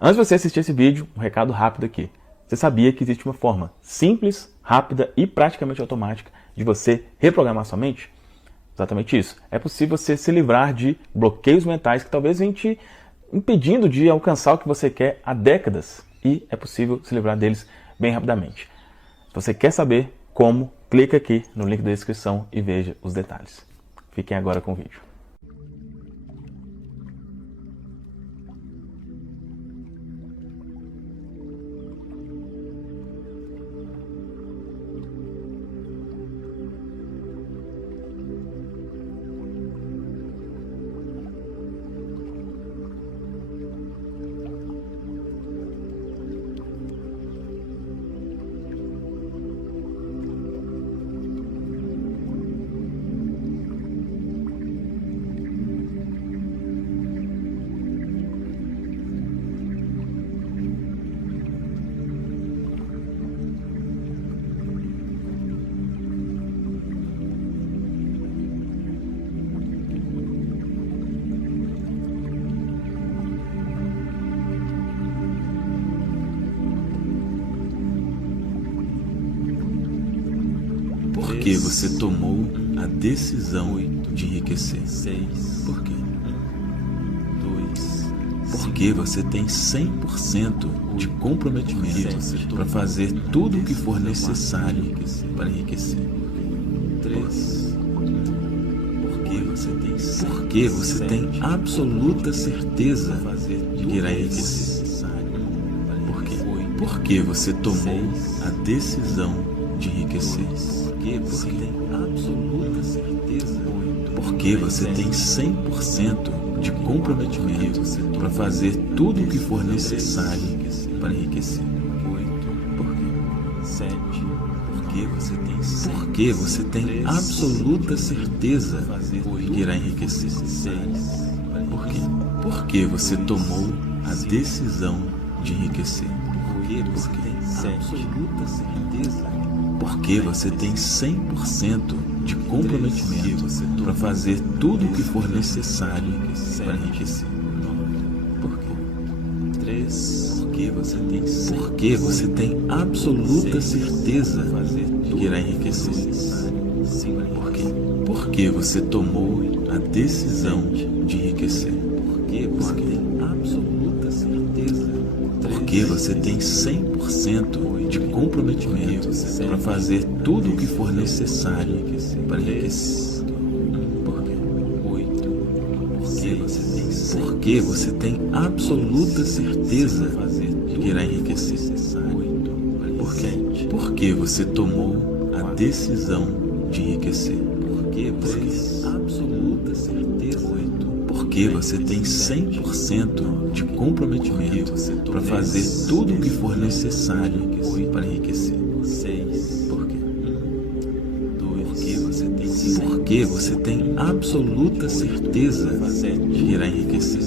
Antes de você assistir esse vídeo, um recado rápido aqui. Você sabia que existe uma forma simples, rápida e praticamente automática de você reprogramar sua mente? Exatamente isso. É possível você se livrar de bloqueios mentais que talvez venham te impedindo de alcançar o que você quer há décadas. E é possível se livrar deles bem rapidamente. Se você quer saber como, clica aqui no link da descrição e veja os detalhes. Fiquem agora com o vídeo. Por que você tomou a decisão de enriquecer? Por quê? Porque você tem 100% de comprometimento para fazer tudo o que for necessário para enriquecer. Porque você tem absoluta certeza de que irá enriquecer. Por quê? Porque você tomou a decisão de enriquecer. Porque você tem 100% de comprometimento para fazer tudo o que for necessário para enriquecer. Porque você tem absoluta certeza de que irá enriquecer. Por quê? Porque você tomou a decisão de enriquecer. Porque você tem 100% de comprometimento para fazer tudo o que for necessário para enriquecer. Porque você tem absoluta certeza de que irá enriquecer. Por quê? Porque você tomou a decisão de enriquecer. Porque você tem 100% de comprometimento para fazer tudo o que for necessário para enriquecer. Porque você tem absoluta certeza de que irá enriquecer. Por quê? Porque você tomou a decisão de enriquecer. Porque você tem 100% de comprometimento para fazer tudo o que for necessário para enriquecer. Porque você tem absoluta certeza de que irá enriquecer.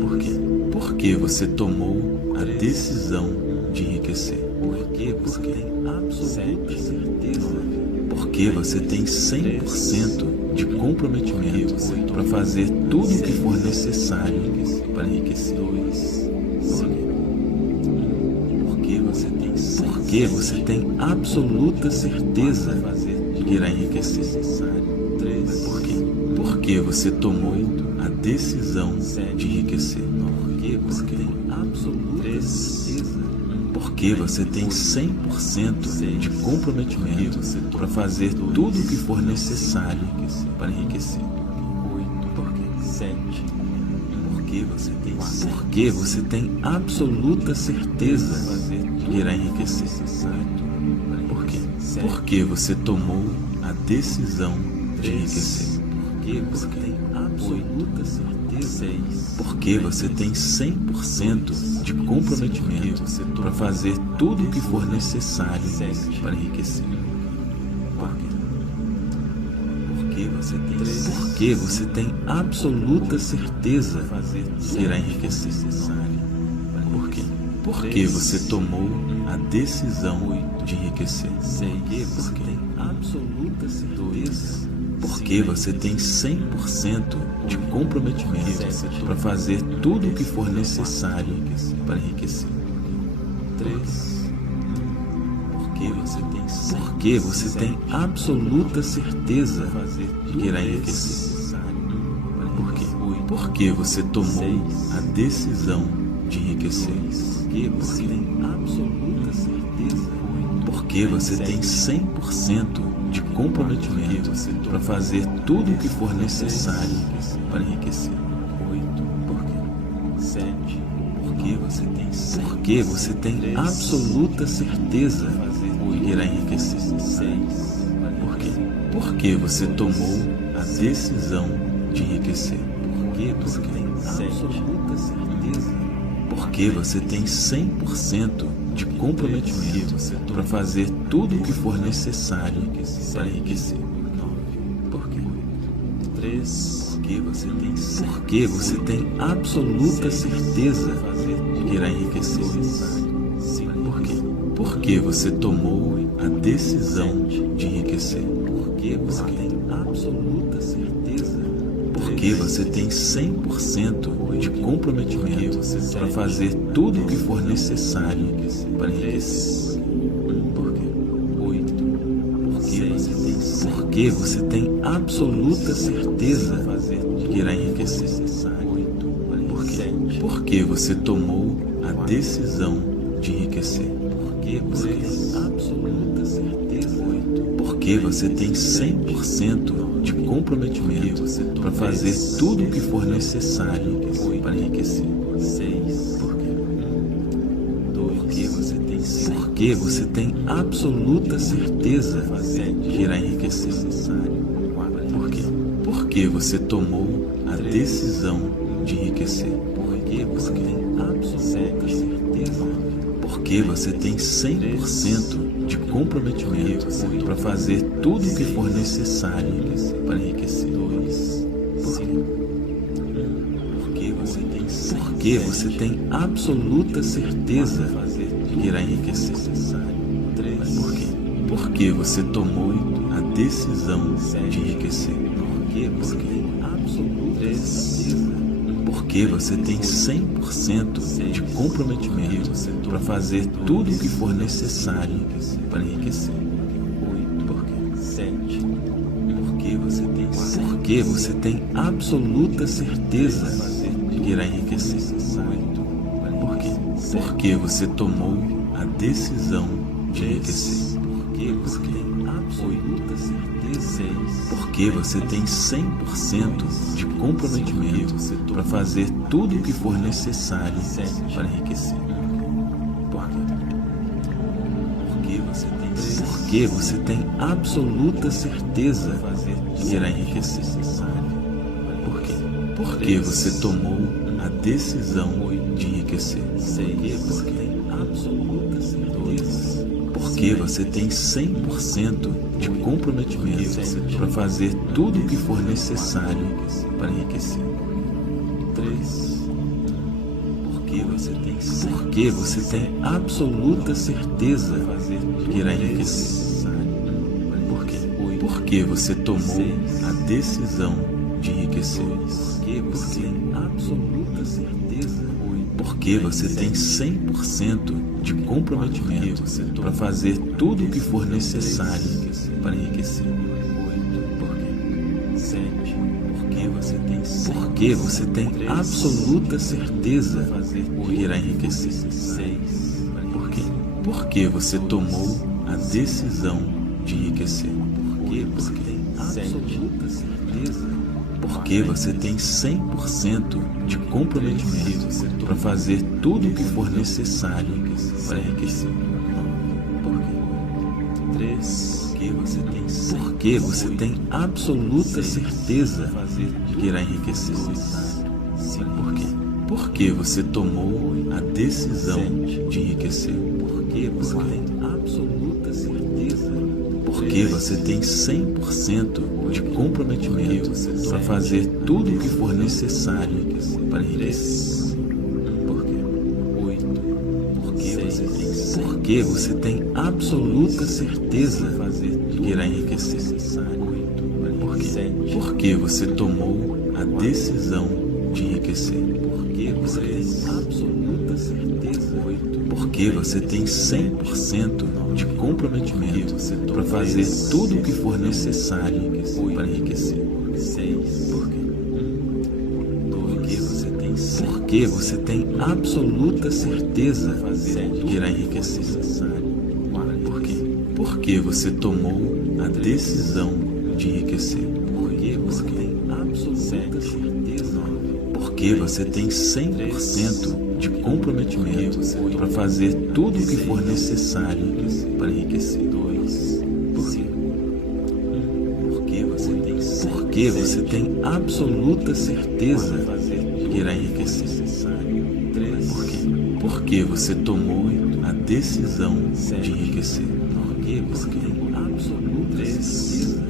Por quê? Porque você tomou a decisão de enriquecer. Porque você tem 100% de comprometimento para fazer tudo o que for necessário para enriquecer. Porque você tem absoluta certeza de que irá enriquecer. Por quê? Porque você tomou a decisão de enriquecer. Porque você tem 100% de comprometimento para fazer tudo o que for necessário para enriquecer. Porque você tem absoluta certeza de que irá enriquecer. Por quê? Porque você tomou a decisão de enriquecer. Porque você tem 100% de comprometimento para fazer tudo o que for necessário para enriquecer. Porque você tem absoluta certeza de que irá enriquecer. Por quê? Porque você tomou a decisão de enriquecer. Porque você tem 100% de comprometimento para fazer tudo o que for necessário para enriquecer. 3. Porque você tem absoluta certeza de que irá enriquecer. Por quê? Porque você tomou a decisão de enriquecer. Porque você tem absoluta certeza. Porque você tem 100% de comprometimento para fazer tudo o que for necessário para enriquecer. 8. Por quê? 7. Porque você tem absoluta certeza de que irá enriquecer. 6. Por quê? Porque você tomou a decisão de enriquecer. Porque você tem absoluta certeza. Porque você tem 100% de comprometimento para fazer tudo o que for necessário para enriquecer. 9. Por quê? 3. Porque você tem absoluta certeza de que irá enriquecer. Por quê? Porque você tomou a decisão de enriquecer. Porque você tem absoluta certeza. Porque você tem 100% de comprometimento para fazer tudo o que for necessário para enriquecer. Por quê? 8. Porque você tem absoluta certeza de que irá enriquecer. Por quê? Porque você tomou a decisão de enriquecer. Porque você tem absoluta certeza. Porque você tem 100% de comprometimento para fazer tudo o que for necessário para enriquecer. 6. Por quê? 2. Porque você tem absoluta certeza de que irá enriquecer. Por quê? Porque você tomou a decisão de enriquecer. Porque você tem absoluta certeza. Porque você tem 100% de comprometimento para fazer tudo o que for necessário para enriquecer. 2. Porque você tem absoluta certeza de que irá enriquecer. 3. Por quê? Porque você tomou a decisão de enriquecer. Porque você tem absoluta certeza. Porque você tem 100% de comprometimento para fazer tudo o que for necessário para enriquecer. 8. Por quê? 7. Porque você tem absoluta certeza de que irá enriquecer. 8. Por quê? Porque você tomou a decisão de enriquecer. Porque você tem absoluta certeza. Porque você tem 100% de comprometimento para fazer tudo o que for necessário para enriquecer. Porque você tem absoluta certeza de que irá enriquecer. Por quê? Porque você tomou a decisão de enriquecer. Porque você tem absoluta certeza. Porque você tem 100% de comprometimento para fazer tudo o que for necessário para enriquecer. 3. Porque você tem absoluta certeza de que irá enriquecer. Por quê? Porque você tomou a decisão de enriquecer. Porque você tem absoluta certeza. Porque você tem 100% de comprometimento para fazer tudo o que for necessário para enriquecer. 7. Porque você tem absoluta certeza de que irá enriquecer. 6. Por quê? Porque você tomou a decisão de enriquecer. Porque você tem absoluta certeza. Porque você tem 100% de comprometimento para fazer tudo o que for necessário para enriquecer. Por quê? 3. Porque você tem absoluta certeza de que irá enriquecer. Por quê? Porque você tomou a decisão de enriquecer. Porque você tem absoluta certeza. Porque você tem 100% de comprometimento para fazer tudo o que for necessário para enriquecer. Por quê? 8. Porque você tem absoluta certeza de que irá enriquecer. Por quê? Por que você tomou a decisão de enriquecer? Porque você tem absoluta certeza. Porque você tem 100% de comprometimento para fazer tudo o que for necessário para enriquecer. Porque você tem absoluta certeza que irá enriquecer. Por quê? Porque você tomou a decisão de enriquecer. Porque você tem absoluta certeza. Porque você tem 100% de comprometimento para fazer tudo o que for necessário para enriquecer. Porque você tem absoluta certeza que irá enriquecer. Por quê? Porque você tomou a decisão de enriquecer. Porque você tem absoluta certeza.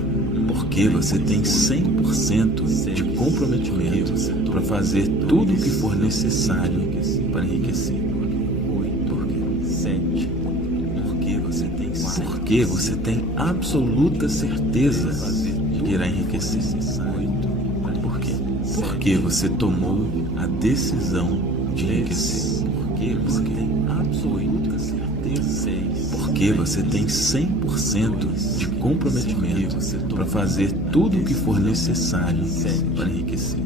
Porque você tem 100% de comprometimento para fazer tudo o que for necessário para enriquecer. Porque você tem absoluta certeza que irá enriquecer. Por quê? Porque você tomou a decisão de enriquecer. Porque você tem absoluta certeza. Porque você tem 100% de comprometimento para fazer tudo o que for necessário para enriquecer.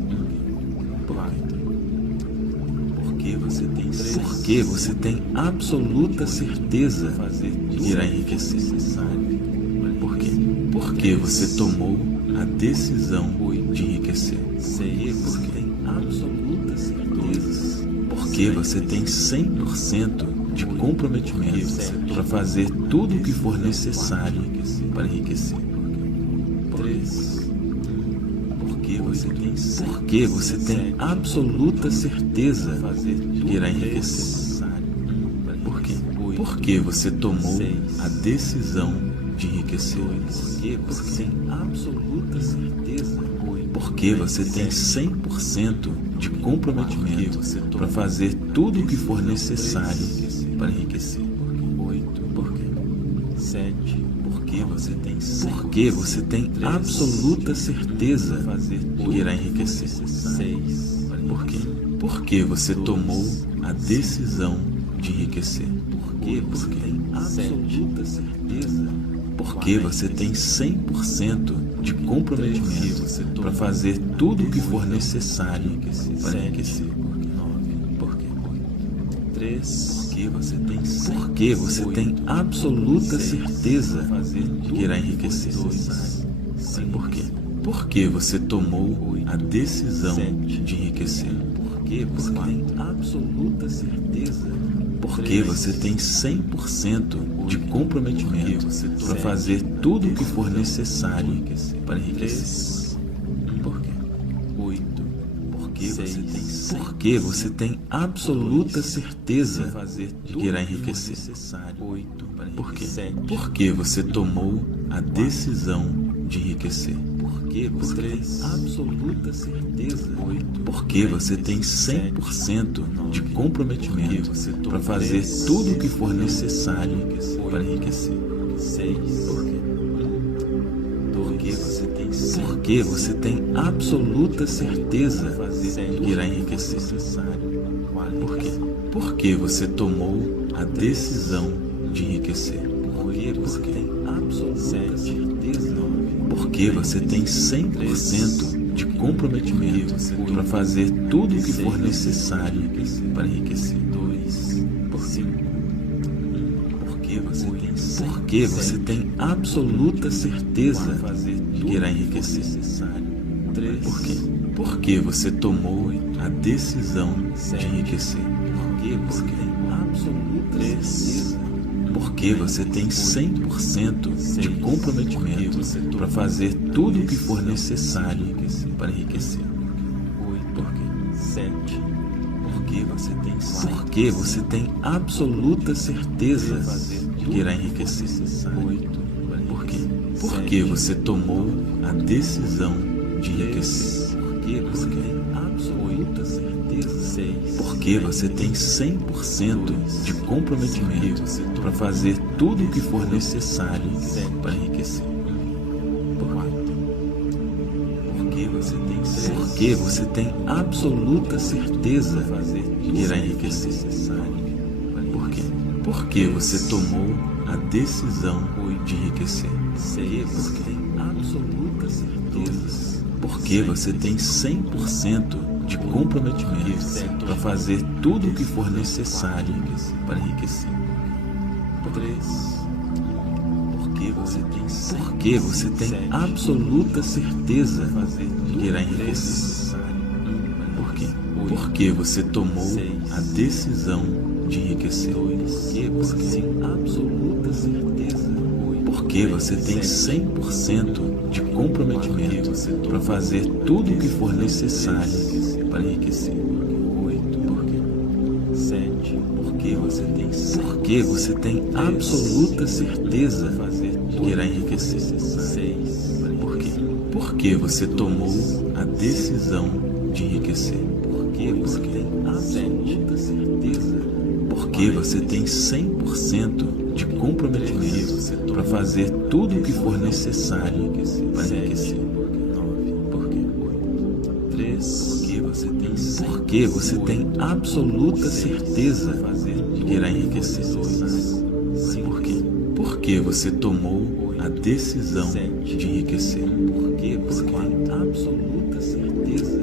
Porque você tem absoluta certeza que irá enriquecer. Por quê? Porque você tomou a decisão de enriquecer. Porque tem absoluta certeza. Porque você tem 100% de comprometimento para fazer tudo o que for necessário para enriquecer. Porque você tem absoluta certeza que irá enriquecer. Por quê? Porque você tomou a decisão de enriquecer. Porque você tem absoluta certeza. Porque você tem 100% de comprometimento para fazer tudo o que for necessário para enriquecer. Porque você tem absoluta certeza que irá enriquecer. Por quê? Porque você tomou a decisão de enriquecer. Porque você tem absoluta certeza. Porque você tem 100% de comprometimento para fazer tudo o que for necessário para enriquecer. Porque você tem absoluta certeza que irá enriquecer. Por quê? Porque você tomou a decisão de enriquecer. Porque você tem absoluta certeza. Porque você tem 100% de comprometimento para fazer tudo o que for necessário para enriquecer. Por quê? Porque você tem absoluta certeza que irá enriquecer. Por quê? Porque você tomou a decisão de enriquecer. Porque você tem absoluta certeza. Porque você tem 100% de comprometimento para fazer tudo o que for necessário para enriquecer. Porque você tem absoluta certeza que irá enriquecer. Por quê? Porque você tomou a decisão de enriquecer. Porque você tem absoluta certeza. Porque você tem 100% de comprometimento para fazer tudo o que for necessário para enriquecer. Porque você tem absoluta certeza que irá enriquecer. Por quê? Porque você tomou a decisão de enriquecer. Porque você tem absoluta certeza. Porque você tem 100% de comprometimento para fazer tudo o que for necessário para enriquecer. Porque você tem absoluta certeza que irá enriquecer. Por quê? Porque você tomou a decisão de enriquecer. Porque você tem absoluta certeza. Porque você tem 100% de comprometimento para fazer tudo o que for necessário para enriquecer. Porque você tem absoluta certeza que irá enriquecer. Por quê? Porque você tomou a decisão de enriquecer. Porque tem absoluta certeza. Porque você tem 100% de comprometimento para fazer tudo o que for necessário para enriquecer. 3. Porque você tem absoluta certeza que irá enriquecer. Por quê? Porque você tomou a decisão de enriquecer. Porque você tem absoluta certeza. Porque você tem 100% de comprometimento para fazer tudo o que for necessário para enriquecer. 7. Porque você tem absoluta certeza que irá enriquecer. 6. Por quê? Porque você tomou a decisão de enriquecer. Porque você tem absoluta certeza. Porque você tem 100% de comprometimento para fazer tudo o que for necessário para enriquecer. 9. 3. Porque você tem absoluta certeza que irá enriquecer. Por quê? Porque você tomou a decisão de enriquecer. Porque você tem absoluta certeza.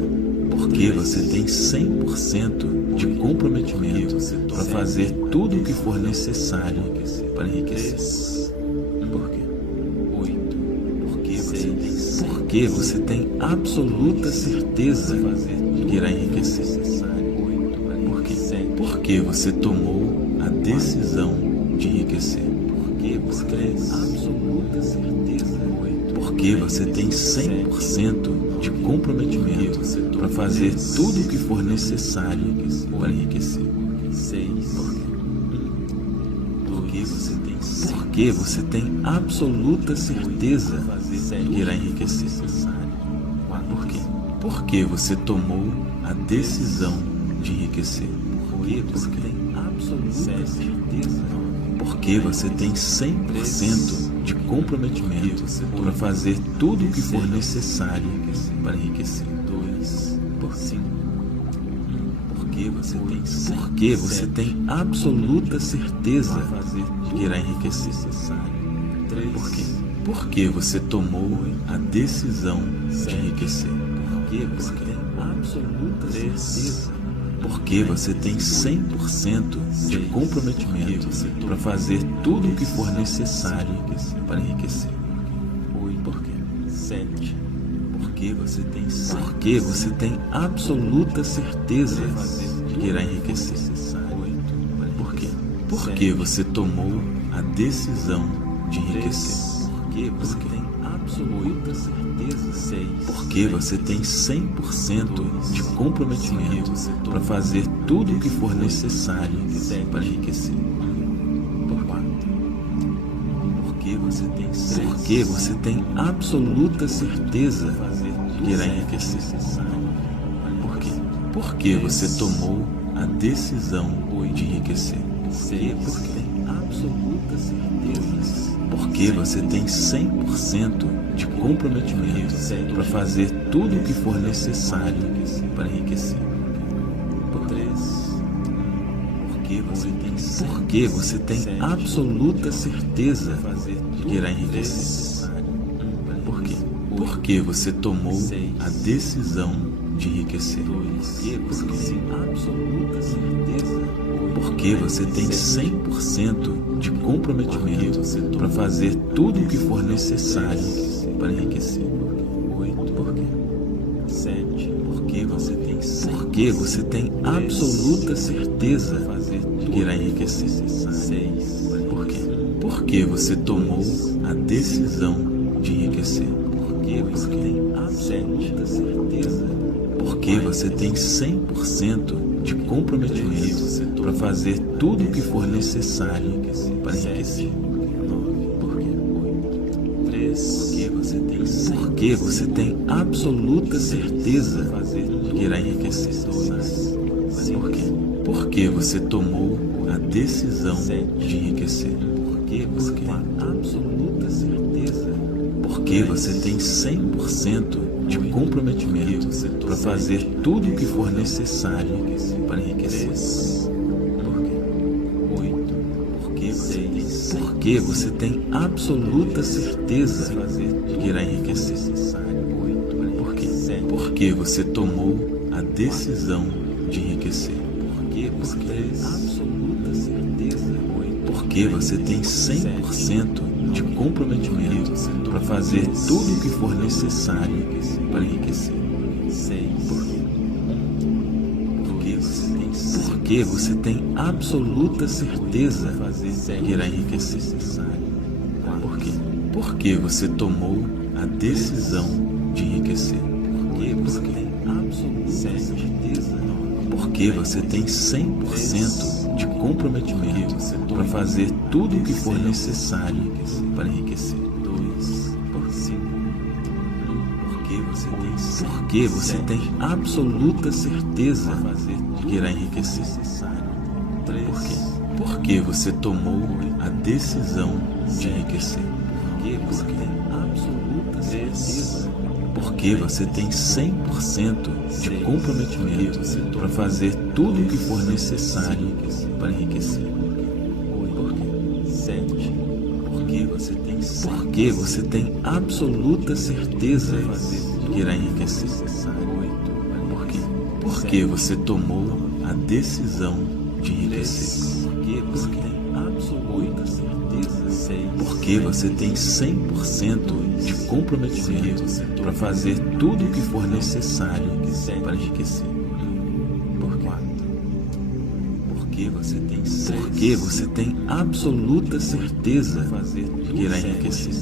Porque você tem 100% de comprometimento para fazer tudo o que for necessário para enriquecer. Por quê? 8. Porque você tem absoluta certeza que irá enriquecer. Por quê? Porque você tomou a decisão de enriquecer. Porque você tem absoluta certeza. Porque você tem 100% de comprometimento para fazer tudo o que for necessário para enriquecer. 6. Porque você tem absoluta certeza que irá enriquecer. Por quê? Porque você tomou a decisão de enriquecer. Porque você tem absoluta certeza. Porque você tem 100% de comprometimento para fazer tudo o que for necessário para enriquecer. 2. Por 5. Porque você tem absoluta certeza que irá enriquecer. 3. Por quê? Porque você tomou a decisão de enriquecer. Porque você tem absoluta certeza. Porque você tem 100% de comprometimento para fazer tudo o que for necessário para enriquecer. 8. Por quê? 7. Porque você tem absoluta certeza que irá enriquecer. 8. Por quê? Porque você tomou a decisão de enriquecer. Porque você tem absoluta certeza. 6. Porque você tem 100% de comprometimento para fazer tudo o que for necessário para enriquecer. 4. Porque você tem absoluta certeza que irá enriquecer. Por quê? Porque você tomou a decisão de enriquecer. Porque tem absoluta certeza. Porque você tem 100% de comprometimento para fazer tudo o que for necessário para enriquecer. 3. Porque você tem absoluta certeza que irá enriquecer. Por quê? Porque você tomou a decisão de enriquecer. Porque você tem absoluta certeza. Porque você tem 100% de comprometimento para fazer tudo o que for necessário para enriquecer. 8. Por quê? 7. Porque você tem absoluta certeza que irá enriquecer. 6. Por quê? Porque você tomou a decisão de enriquecer. Porque você tem absoluta certeza. Porque você tem 100% de comprometimento para fazer tudo o que for necessário para enriquecer. 9. Por quê? 3. Porque você tem absoluta certeza que irá enriquecer. Por quê? Porque você tomou a decisão de enriquecer. Porque você tem absoluta certeza. Porque você tem 100% de comprometimento para fazer tudo o que for necessário para enriquecer. Porque você tem absoluta certeza de que irá enriquecer. Por quê? Porque você tomou a decisão de enriquecer. Porque você tem 100% de comprometimento para fazer tudo o que for necessário para enriquecer. Porque você tem absoluta certeza de que irá enriquecer. Por quê? Porque você tomou a decisão de enriquecer. Porque você tem 100% de comprometimento para fazer tudo o que for necessário para enriquecer. Porque você tem absoluta certeza de que irá enriquecer. Por quê? Porque você tomou a decisão de enriquecer. Porque você tem 100% de comprometimento para fazer tudo o que for necessário para enriquecer. Porque você tem absoluta certeza de que irá enriquecer. Por quê? Porque você tomou a decisão de enriquecer. Porque você tem 100% de comprometimento para fazer tudo o que for necessário para enriquecer. Porque você tem absoluta certeza de que irá enriquecer.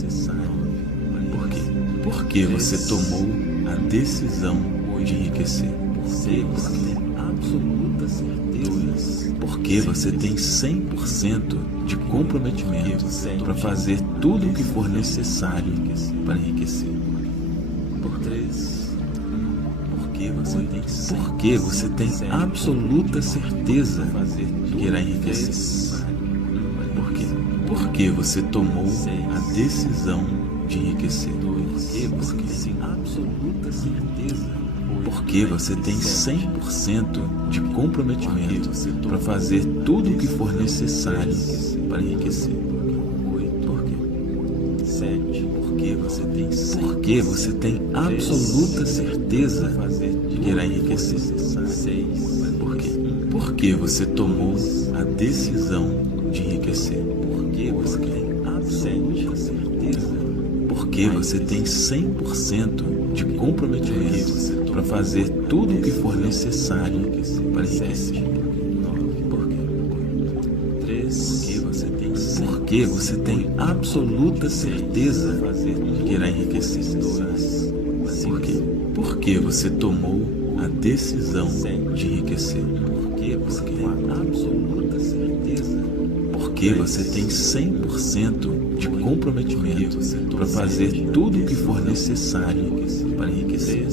Por quê? Porque você tomou a decisão de enriquecer. Porque você tem 100% de comprometimento para fazer tudo o que for necessário para enriquecer. Porque você tem absoluta certeza de que irá enriquecer. Por quê? Porque você tomou a decisão de enriquecer. Porque você tem 100% de comprometimento para fazer tudo o que for necessário para enriquecer. Porque você tem absoluta certeza de que irá enriquecer. Por quê? Porque você tomou a decisão de enriquecer. Porque você tem 100% de comprometimento para fazer tudo o que for necessário para enriquecer. Porque você tem absoluta certeza de que irá enriquecer. Por quê? Porque você tomou a decisão de enriquecer. Porque você tem 100% de comprometimento para fazer tudo o que for necessário para enriquecer.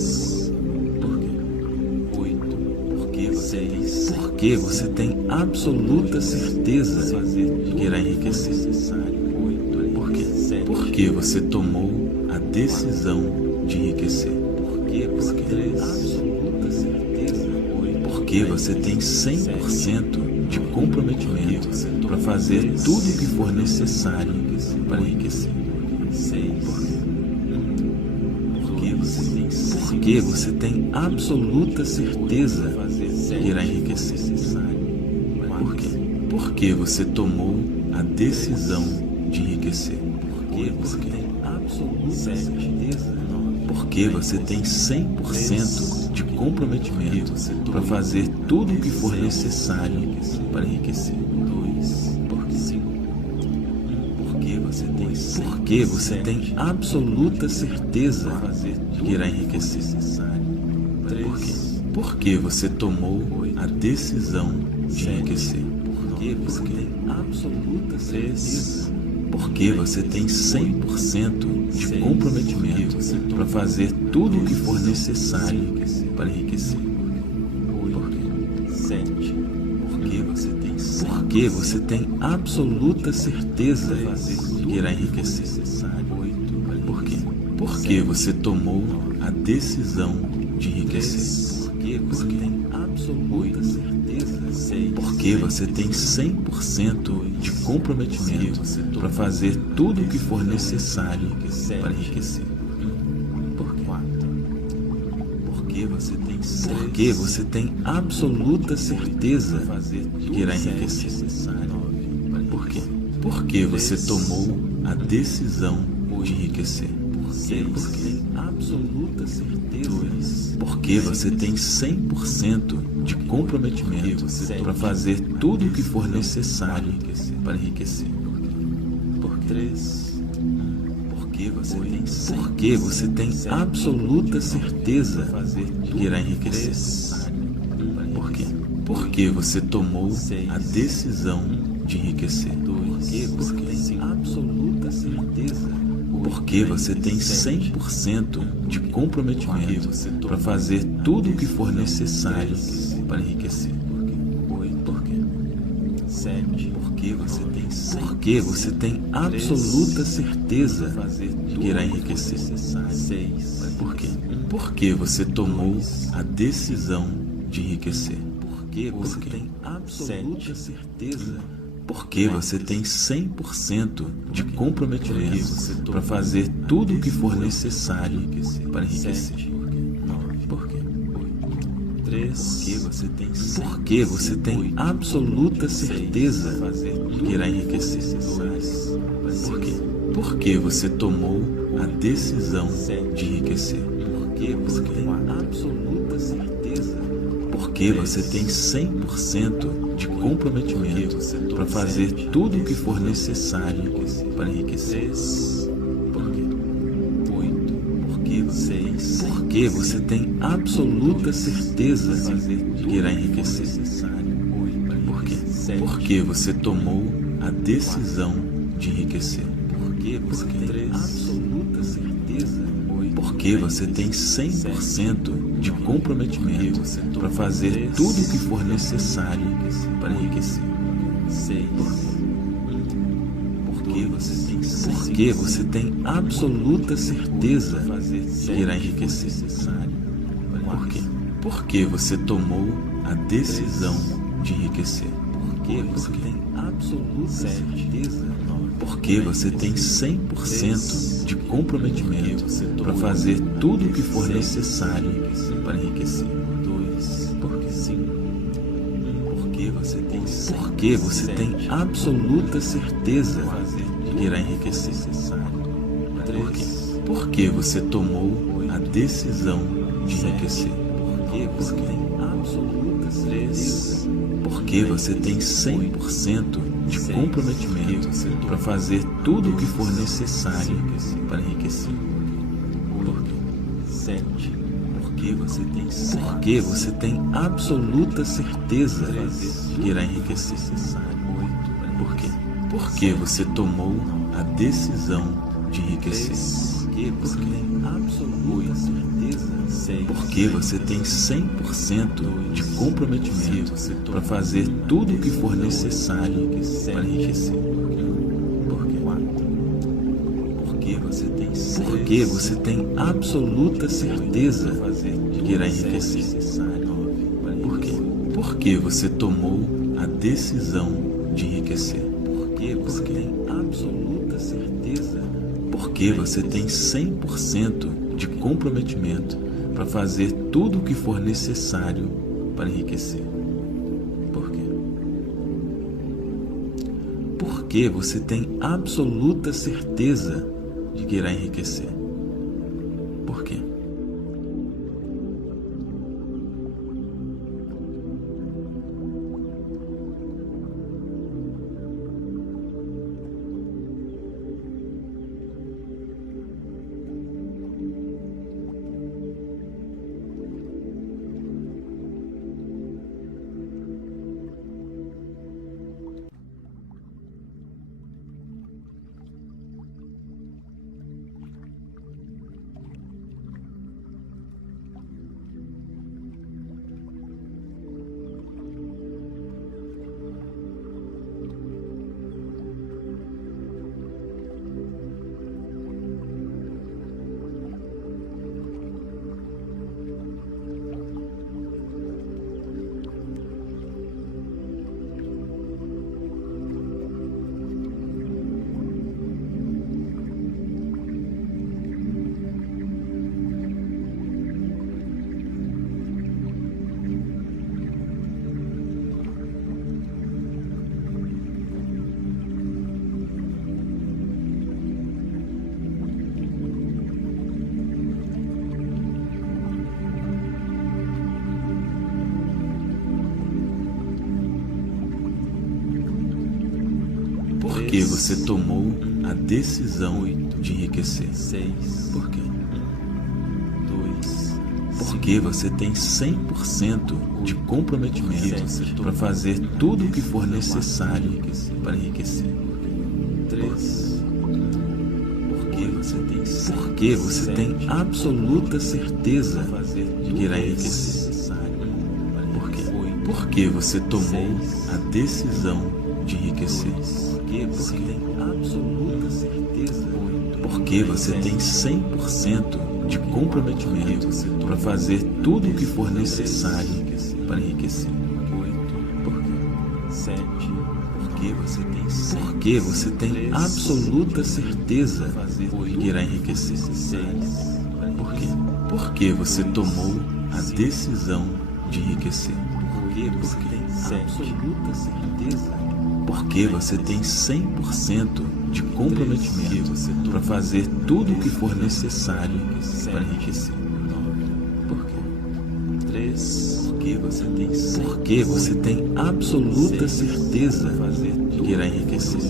Porque você tem absoluta certeza de que irá enriquecer. Por quê? Porque você tomou a decisão de enriquecer. Porque você tem 100% de comprometimento para fazer tudo o que for necessário para enriquecer. Porque você tem absoluta certeza de que irá enriquecer. Por quê? Porque você tomou a decisão de enriquecer. Porque você tem 100% de comprometimento para fazer tudo o que for necessário para enriquecer. Porque você tem absoluta certeza de que irá enriquecer. Por quê? Porque você tomou a decisão de enriquecer. Porque você tem 100% de comprometimento para fazer tudo o que for necessário para enriquecer. Porque você tem absoluta certeza de que irá enriquecer. Por quê? Porque você tomou a decisão de enriquecer? Porque você tem absoluta certeza. Porque você tem 100% de comprometimento para fazer tudo o que for necessário para enriquecer. Porque você tem absoluta certeza de que irá enriquecer. Por quê? Porque você tomou a decisão de enriquecer. Porque tem absoluta certeza. Porque você tem 100% de comprometimento para fazer tudo o que for necessário para enriquecer. Porque você tem absoluta certeza de que irá enriquecer. Por quê? Porque você tomou a decisão de enriquecer. Porque tem absoluta certeza. Porque você tem 100% de comprometimento para fazer tudo o que for necessário para enriquecer. Porque você tem absoluta certeza de que irá enriquecer. Por quê? Porque você tomou a decisão de enriquecer. Porque você tem absoluta certeza. Porque você tem 100% de comprometimento para fazer tudo o que for necessário para enriquecer. Porque você tem absoluta certeza de que irá enriquecer. Por quê? Porque você tomou a decisão de enriquecer. Porque você tem absoluta certeza. Porque você tem 100% de comprometimento para fazer tudo o que for necessário para enriquecer. Porque você tem absoluta certeza de que irá enriquecer. Por quê? Porque você tomou a decisão de enriquecer. Porque você tem absoluta certeza. Porque você tem 100% de comprometimento para fazer tudo o que for necessário para enriquecer. Porque você tem absoluta certeza de que irá enriquecer. Por quê? Porque você tomou a decisão de enriquecer. Porque você tem absoluta certeza. Porque você tem 100% de comprometimento para fazer tudo o que for necessário para enriquecer. Porque você tem absoluta certeza de que irá enriquecer. Por quê? Porque você tomou a decisão de enriquecer. Porque você tem absoluta certeza. Porque você tem 100% de comprometimento para fazer tudo o que for necessário para enriquecer. Porque você tem absoluta certeza de que irá enriquecer. Por quê? Porque você tomou a decisão de enriquecer. Porque tem absoluta certeza. Porque você tem 100% de comprometimento para fazer tudo o que for necessário para enriquecer. Porque você tem absoluta certeza de que irá enriquecer. Por quê? Porque você tomou a decisão de enriquecer. Porque você tem absoluta certeza. Porque você tem 100% de comprometimento para fazer tudo o que for necessário para enriquecer. Por quê? Porque você tem absoluta certeza de que irá enriquecer. Por quê? Por que você tomou a decisão de enriquecer? Por quê? Porque você tem 100% de comprometimento para fazer tudo o que for necessário para enriquecer. Porque você tem absoluta certeza de que irá enriquecer. Por quê? Porque você tomou a decisão de enriquecer. Porque você tem 100% de comprometimento para fazer tudo o que for necessário para enriquecer. Porque você tem absoluta certeza de que irá enriquecer. Por quê? Porque você tomou a decisão de enriquecer. Porque você tem 100% de comprometimento para fazer tudo o que for necessário para enriquecer. Porque você tem absoluta certeza de que irá enriquecer.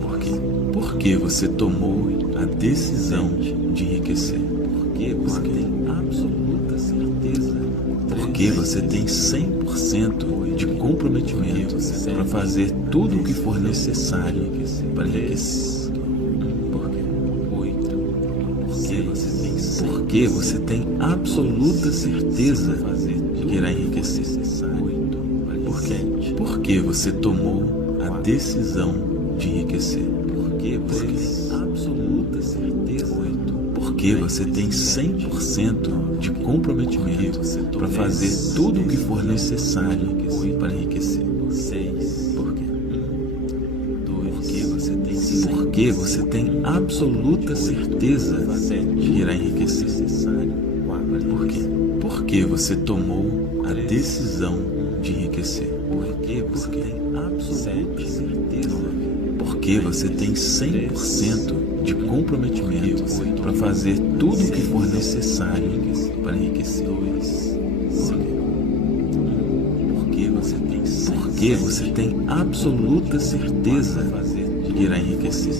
Por quê? Porque você tomou a decisão de enriquecer. Porque você tem 100% de comprometimento para fazer tudo o que for necessário para enriquecer. Porque você tem absoluta certeza de que irá enriquecer. Por quê? Porque você tomou a decisão de enriquecer. Porque você tem 100% de comprometimento para fazer tudo o que for necessário para enriquecer. Por quê? Porque você tem absoluta certeza de que irá enriquecer. Por quê? Porque você tomou a decisão de enriquecer. Porque você tem 100% de comprometimento para fazer tudo o que for necessário para enriquecer. Porque você tem absoluta certeza de que irá enriquecer.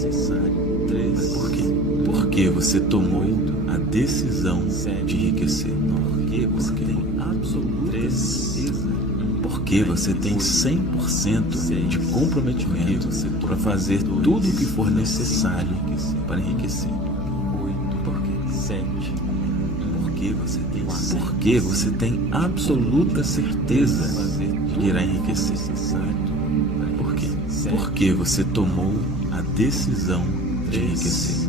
Por quê? Porque você tomou a decisão de enriquecer. Porque você tem 100% de comprometimento para fazer tudo o que for necessário para enriquecer. Porque você tem absoluta certeza de que irá enriquecer. Por quê? Porque você tomou a decisão de enriquecer.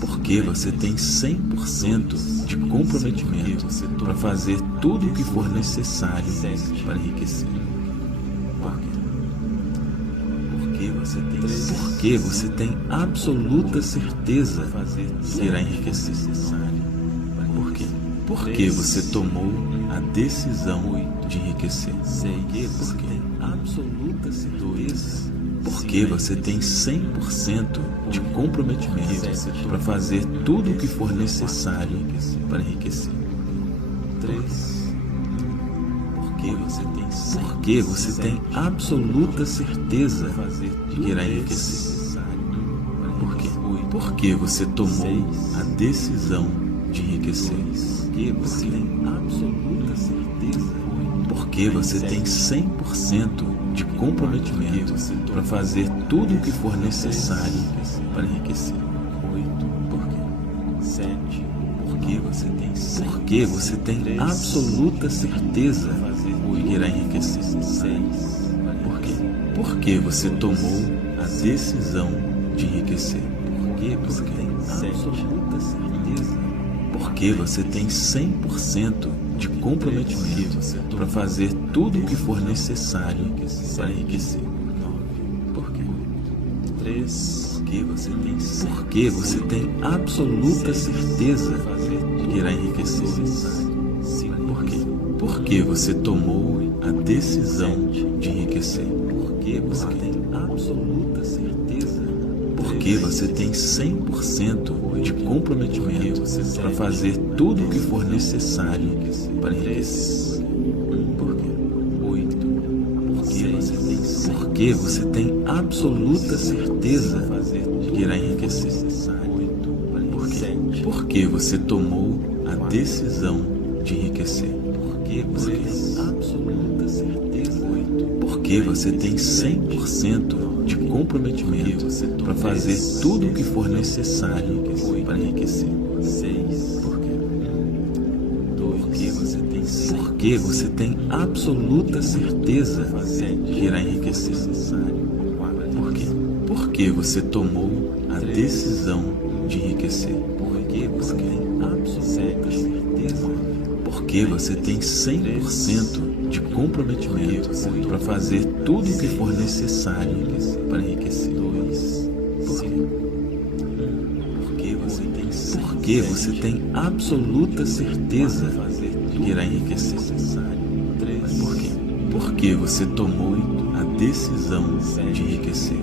Porque você tem 100% de comprometimento para fazer tudo o que for necessário para enriquecer. Porque você tem absoluta certeza de que irá enriquecer. Por quê? Porque você tomou a decisão de enriquecer. Porque você tem 100% de comprometimento para fazer tudo o que for necessário para enriquecer. Porque você tem absoluta certeza de que irá enriquecer. Por quê? Porque você tomou a decisão de enriquecer. Porque você tem 100% de comprometimento para fazer tudo o que for necessário para enriquecer. Porque você tem absoluta certeza de que irá enriquecer. Por quê? Porque você tomou a decisão de enriquecer. Porque você tem 100% de comprometimento para fazer tudo o que for necessário para enriquecer. Por quê? Porque você tem absoluta certeza de que irá enriquecer. Por quê? Porque você tomou a decisão de enriquecer. Porque você tem 100% de comprometimento para fazer tudo o que for necessário para enriquecer. Por quê? Porque você tem absoluta certeza de que irá enriquecer. Por quê? Porque você tomou a decisão de enriquecer. Porque você tem absoluta certeza. Porque você tem 100% de comprometimento para fazer tudo o que for necessário para enriquecer. Porque você tem absoluta certeza de que irá enriquecer. Por quê? Porque você tomou a decisão de enriquecer. Porque você tem absoluta certeza. Porque você tem 100% de comprometimento para fazer tudo o que for necessário para enriquecer. Porque você tem absoluta certeza de que irá enriquecer. Por quê? Porque você tomou a decisão de enriquecer.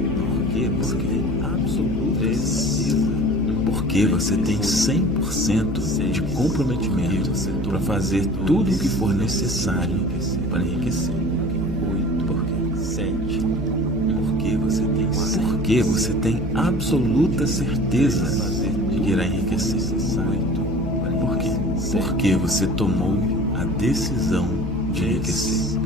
Porque você tem 100% de comprometimento para fazer tudo o que for necessário para enriquecer. Porque você tem absoluta certeza de que irá enriquecer. Por quê? Porque você tomou a decisão de enriquecer.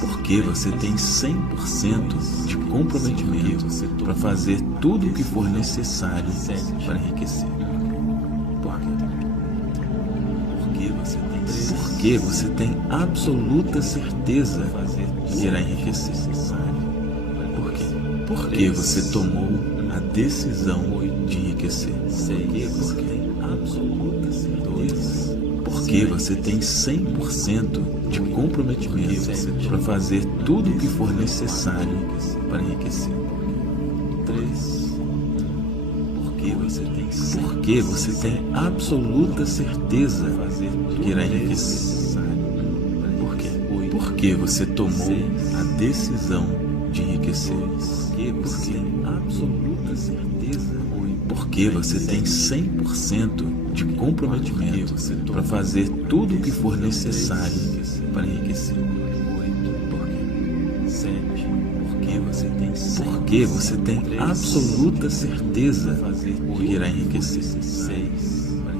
Porque você tem 100% de comprometimento para fazer tudo o que for necessário para enriquecer. Porque você tem absoluta certeza de que irá enriquecer. Por quê? Porque você tomou a decisão de enriquecer. Porque você tem 100% de comprometimento para fazer tudo o que for necessário para enriquecer. Porque você tem absoluta certeza de que irá enriquecer. Por quê? Porque você tomou a decisão de enriquecer. Porque você tem 100% de comprometimento para fazer tudo o que for necessário para enriquecer. Porque você tem absoluta certeza de que irá enriquecer.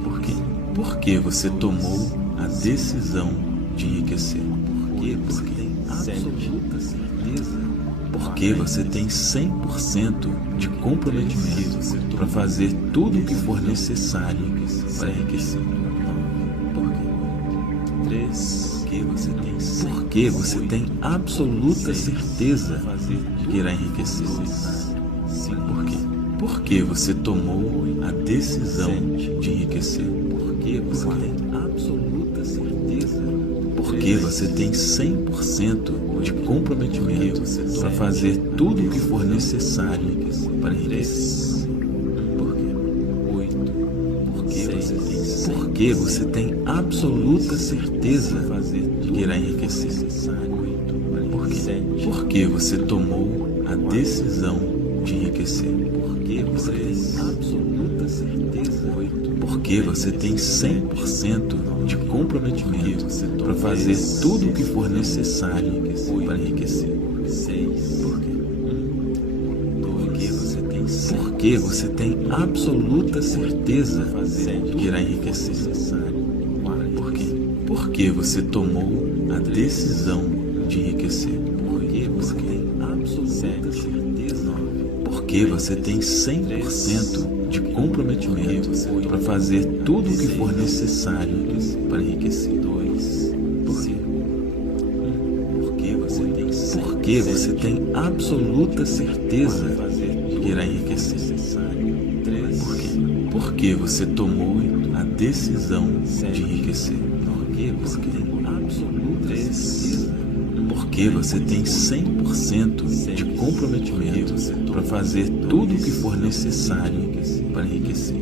Por quê? Porque você tomou a decisão de enriquecer. Porque você tem 100% de comprometimento para fazer tudo o que for necessário para enriquecer. Porque você tem absoluta certeza de que irá enriquecer. Por quê? Porque você tomou a decisão de enriquecer. Porque você tem 100% de comprometimento para fazer tudo o que for necessário para enriquecer. Porque você tem absoluta certeza de que irá enriquecer. Por quê? Porque você tomou a decisão de enriquecer. Porque você tem 100% de comprometimento para fazer tudo o que for necessário para enriquecer. Porque você tem absoluta certeza de que irá enriquecer. Por quê? Porque você tomou a decisão de enriquecer. Porque você tem 100% de comprometimento para fazer tudo o que for necessário para enriquecer. Porque você tem absoluta certeza de que irá enriquecer. Por quê? Porque você tomou a decisão de enriquecer. Porque você tem 100% de comprometimento para fazer tudo o que for necessário para enriquecer.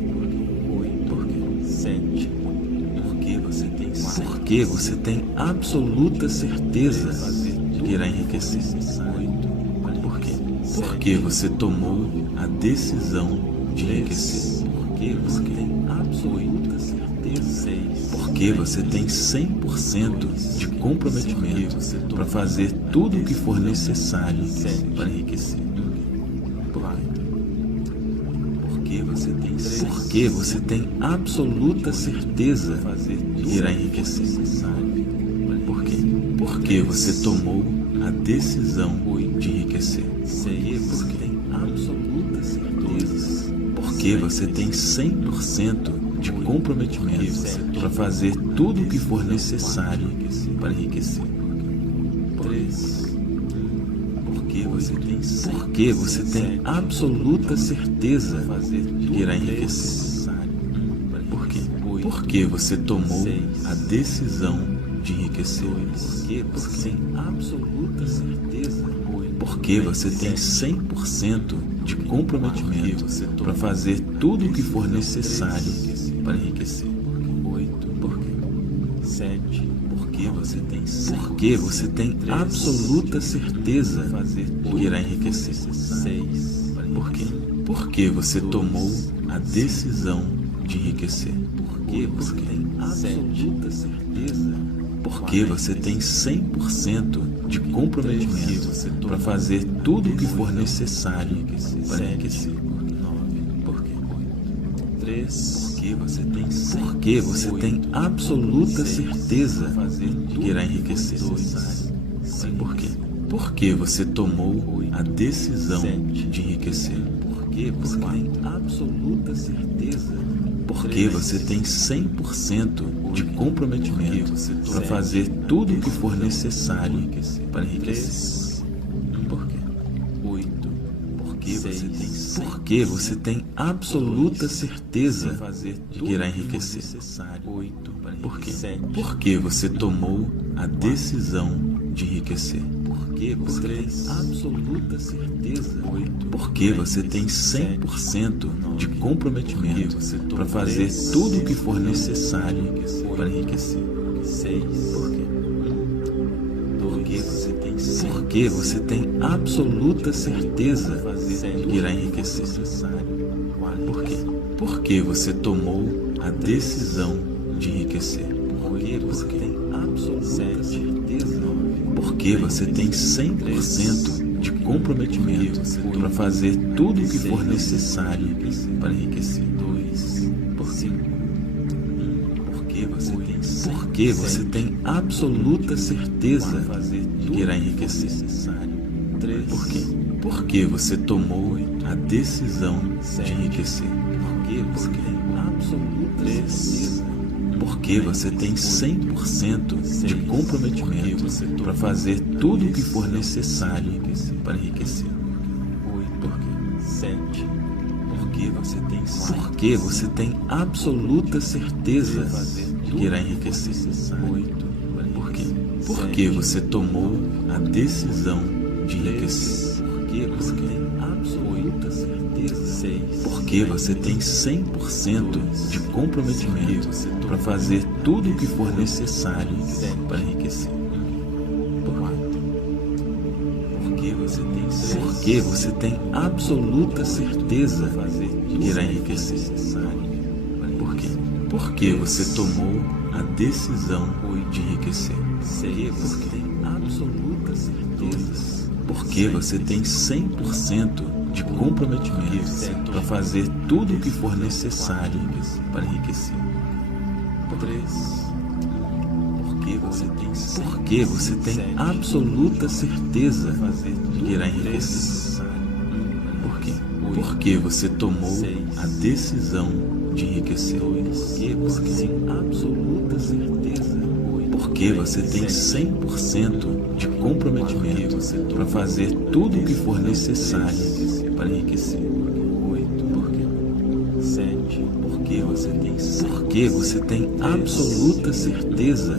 Porque você tem absoluta certeza de que irá enriquecer. Por quê? Porque você tomou a decisão de enriquecer. Porque Porque você tem 100% de comprometimento para fazer tudo o que for necessário para enriquecer. Porque você tem absoluta certeza que irá enriquecer. Por quê? Porque você tomou a decisão de enriquecer. Porque tem absoluta certeza. Porque você tem 100% de comprometimento para fazer tudo o que for necessário para enriquecer. Porque você tem absoluta certeza que irá enriquecer. Por quê? Porque você tomou a decisão de enriquecer. Porque tem absoluta certeza. Porque você tem 100% de comprometimento para fazer tudo o que for necessário para enriquecer. Porque você tem absoluta certeza que irá enriquecer. Por quê? Porque você tomou a decisão de enriquecer. Porque tem absoluta certeza. Porque você tem 100% de comprometimento para fazer tudo o que for necessário para enriquecer. Porque você tem absoluta certeza que irá enriquecer. Por quê? Porque você tomou a decisão de enriquecer. Porque tem absoluta certeza. Porque você tem 100% de comprometimento para fazer tudo o que for necessário para enriquecer. Por quê? Porque você tem absoluta certeza de que irá enriquecer. Por quê? Porque você tomou a decisão de enriquecer. Porque você tem absoluta certeza. Porque você tem 100% de comprometimento para fazer tudo o que for necessário para enriquecer. Porque você tem absoluta certeza de que irá enriquecer. Por quê? Porque você tomou a decisão de enriquecer. Porque você tem absoluta certeza. Porque você tem 100% de comprometimento para fazer tudo o que for necessário para enriquecer. Porque você tem absoluta certeza de que irá enriquecer. Por quê? Porque você tomou a decisão de enriquecer. Porque tem absoluta certeza. Porque você tem 100% de comprometimento para fazer tudo o que for necessário para enriquecer. Porque você tem absoluta certeza de que irá enriquecer. Por quê? Porque você tomou a decisão de enriquecer. Porque tem absoluta certeza. Porque você tem 100% de comprometimento para fazer tudo o que for necessário para enriquecer. Porque você tem absoluta certeza de que irá enriquecer. Por quê? Porque você tomou a decisão de enriquecer. Porque tem absoluta certeza. Porque você tem 100% de comprometimento para fazer tudo o que for necessário para enriquecer. Porque você tem absoluta certeza de que irá enriquecer. Por quê? Porque você tomou a decisão de enriquecer. Porque tem absoluta certeza. Porque você tem 100% de comprometimento para fazer tudo o que for necessário para enriquecer. Porque você tem absoluta certeza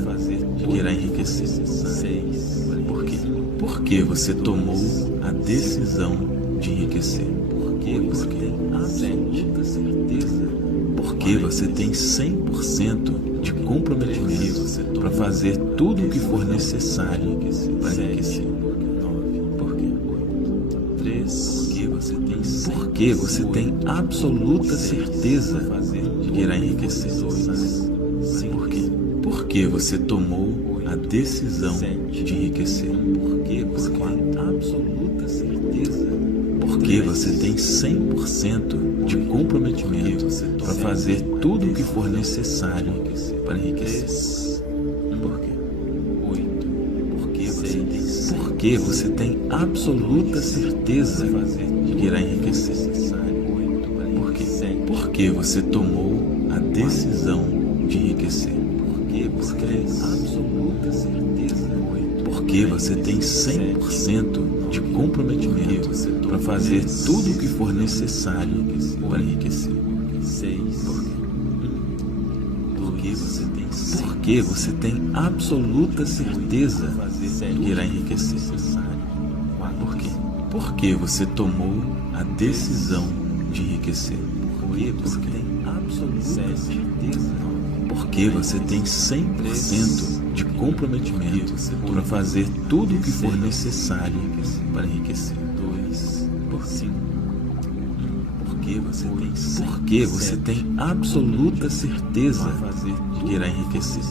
de que irá enriquecer. Por quê? Porque você tomou a decisão de enriquecer. Porque tem absoluta certeza. Porque você tem 100% de comprometimento para fazer tudo o que for necessário para enriquecer. Porque você tem absoluta certeza de que irá enriquecer. Por quê? Porque você tomou a decisão de enriquecer. Porque você tem absoluta certeza. Porque você tem 100% de comprometimento para fazer tudo o que for necessário para enriquecer. Por quê? 8. Porque você tem absoluta certeza de que irá enriquecer. Por quê? Porque você tomou a decisão de enriquecer. Porque você tem absoluta certeza. Porque você tem 100% de comprometimento para fazer tudo o que for necessário para enriquecer. 6. Porque você tem absoluta certeza de que irá enriquecer. Por quê? Porque você tomou a decisão de enriquecer. Porque você tem absoluta certeza. Porque você tem 100% de comprometimento para fazer tudo o que for necessário para enriquecer. 2. Porque você tem absoluta certeza de que irá enriquecer.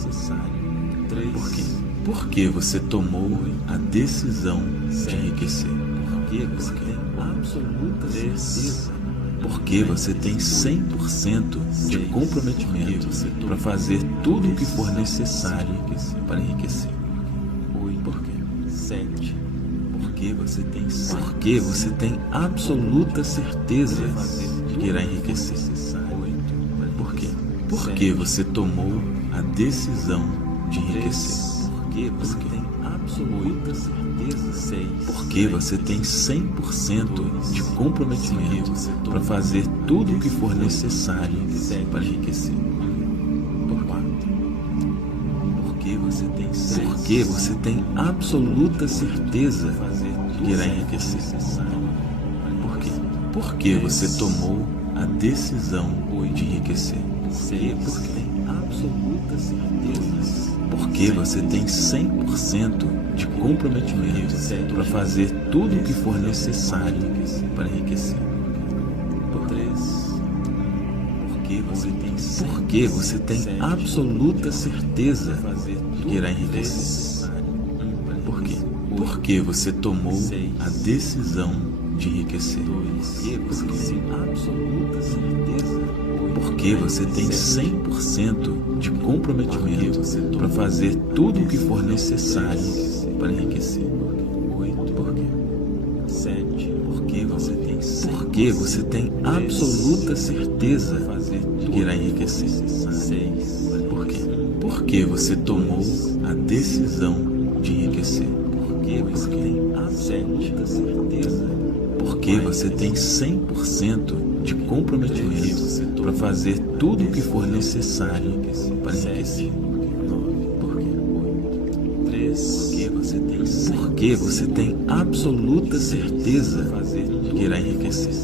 Por quê? Porque você tomou a decisão de enriquecer. Porque você tem absoluta certeza. Porque você tem 100% de comprometimento para fazer tudo o que for necessário para enriquecer. Por quê? 7. Porque você tem absoluta certeza de que irá enriquecer. Por quê? Porque você tomou a decisão de enriquecer. Porque você tem absoluta certeza. Porque você tem 100% de comprometimento para fazer tudo o que for necessário para enriquecer. Porque você tem absoluta certeza de que irá enriquecer. Por quê? Porque você tomou a decisão de enriquecer. Porque tem absoluta certeza. Porque você tem 100% de comprometimento para fazer tudo o que for necessário para enriquecer. Porque você tem absoluta certeza de que irá enriquecer. Por quê? Porque você tomou a decisão de enriquecer. Porque você tem 100% de comprometimento para fazer tudo o que for necessário para enriquecer. Por quê? 7. Porque você tem absoluta certeza de que irá enriquecer. 6. Por quê? Porque você tomou a decisão de enriquecer. Porque você tem absoluta certeza. Porque você tem 100% de comprometimento para fazer tudo o que for necessário para enriquecer. Porque você tem absoluta certeza de que irá enriquecer.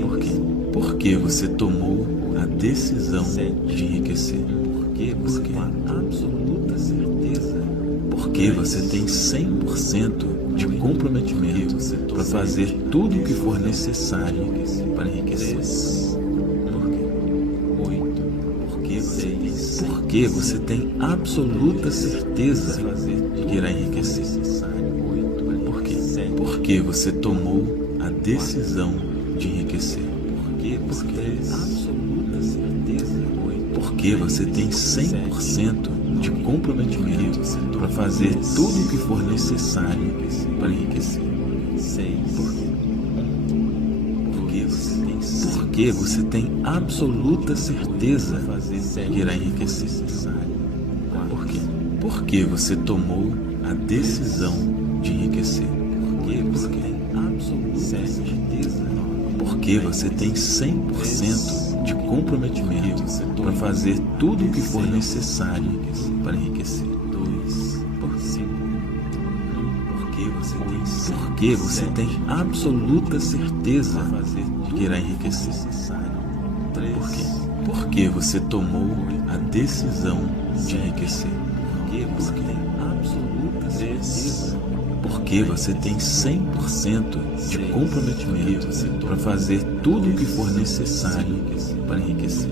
Por quê? Porque você tomou a decisão de enriquecer. Porque você tem absoluta certeza. Porque você tem 100% de comprometimento para fazer tudo o que for necessário para enriquecer. Porque você tem absoluta certeza de que irá enriquecer. Por quê? Porque você tomou a decisão de enriquecer. Porque você tem 100% de comprometimento para fazer tudo o que for necessário para enriquecer. Porque você tem absoluta certeza de que irá enriquecer. Por quê? Porque você tomou a decisão de enriquecer. Porque você tem 100% de comprometimento para fazer tudo o que for necessário para enriquecer. Porque você tem absoluta certeza de que irá enriquecer. Por quê? Porque você tomou a decisão de enriquecer. Porque você tem 100% de comprometimento para fazer tudo o que for necessário para enriquecer.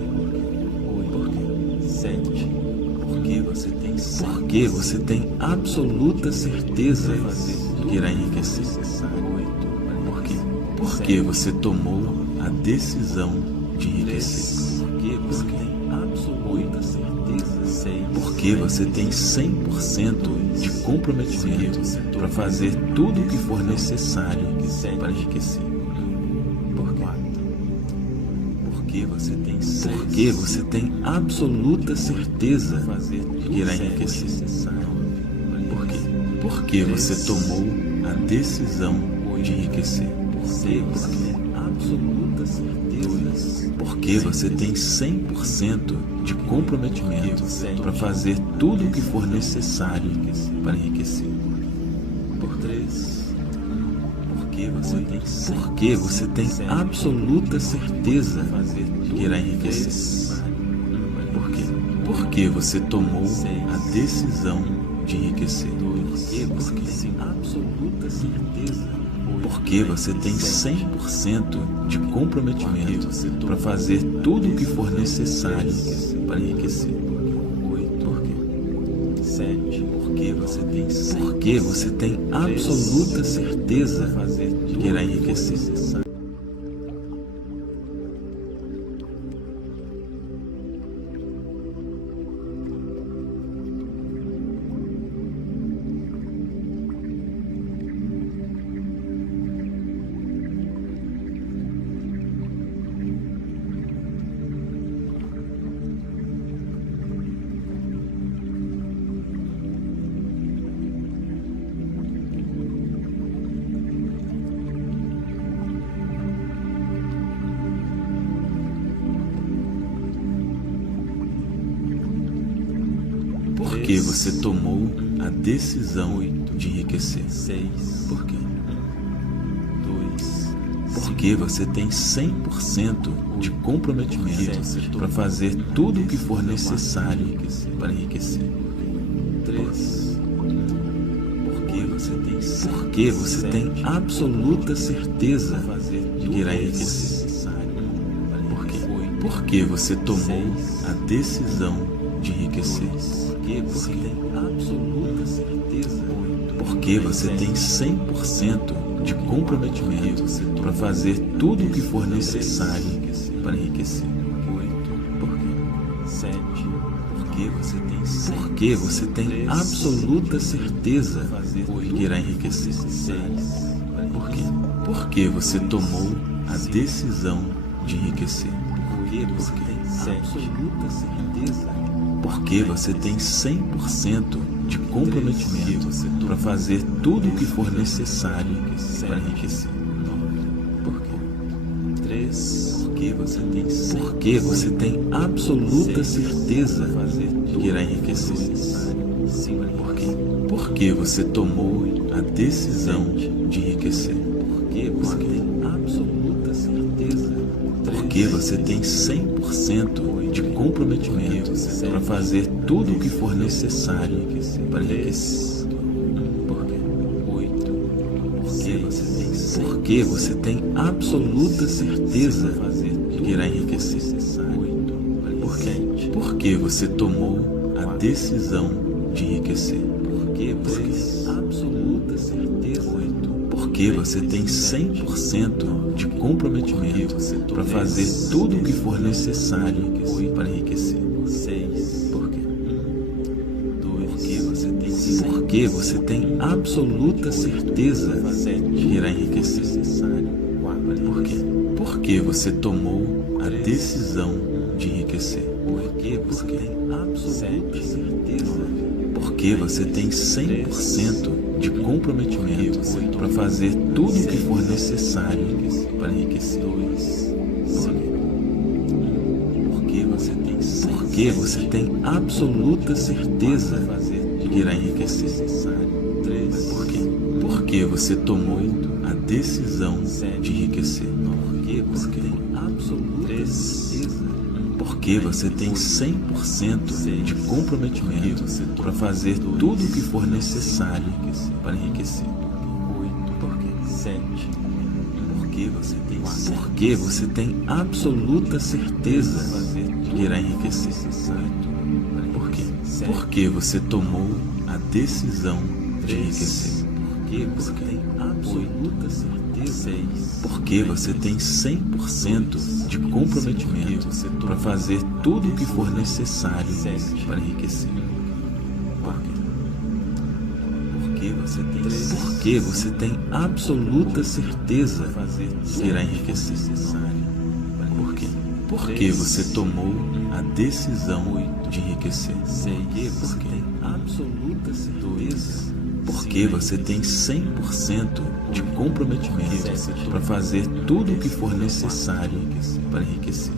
Porque você tem absoluta certeza que irá enriquecer. Por quê? Porque você tomou a decisão de enriquecer. Porque você tem 100% de comprometimento para fazer tudo o que for necessário para enriquecer. Porque você tem absoluta certeza que irá enriquecer. Por quê? Porque você tomou a decisão de enriquecer. Porque você tem 100% de comprometimento para fazer tudo o que for necessário para enriquecer. Porque você tem absoluta certeza que irá enriquecer. Por quê? Porque você tomou a decisão de enriquecer. Porque você tem 100% de comprometimento para fazer tudo o que for necessário para enriquecer. Porque você tem absoluta certeza que irá enriquecer. Porque você tomou a decisão de enriquecer. Por quê? Porque você tem 100% de comprometimento para fazer tudo o que for necessário para enriquecer. Porque você tem absoluta certeza que irá enriquecer. Por quê? Porque você tomou a decisão de enriquecer. Porque você tem 100% de comprometimento para fazer tudo o que for necessário para enriquecer. Porque você tem absoluta certeza que irá enriquecer. Por quê? Porque você tomou a decisão de enriquecer. Porque você tem 100% de comprometimento para fazer tudo o que for necessário para enriquecer. Porque você tem absoluta certeza que irá enriquecer. Por quê? Porque você tomou a decisão de enriquecer. Porque você tem 100% de comprometimento para fazer tudo o que for necessário para enriquecer. Porque você tem absoluta certeza que irá enriquecer. Por quê? Porque você tomou a decisão de enriquecer. Porque você tem 100% de comprometimento para fazer tudo o que for necessário para enriquecer. Porque você tem absoluta certeza que irá enriquecer. Por quê? Porque você tomou a decisão de enriquecer. Porque você tem 100% de comprometimento para fazer tudo o que for necessário para enriquecer. Porque você tem absoluta certeza que irá enriquecer. Por quê? Porque você tomou a decisão de enriquecer. Porque você tem 100% de comprometimento para fazer tudo o que for necessário para enriquecer. Porque você tem absoluta certeza que irá enriquecer. Por quê? Por que você tomou a decisão de enriquecer? Porque você tem absoluta certeza. Porque você tem 100% de comprometimento para fazer tudo o que for necessário para enriquecer. Porque você tem absoluta certeza que irá enriquecer. Por quê? Porque você tomou a decisão de enriquecer. Porque tem absoluta certeza. Porque você tem 100% de comprometimento para fazer tudo o que for necessário para enriquecer.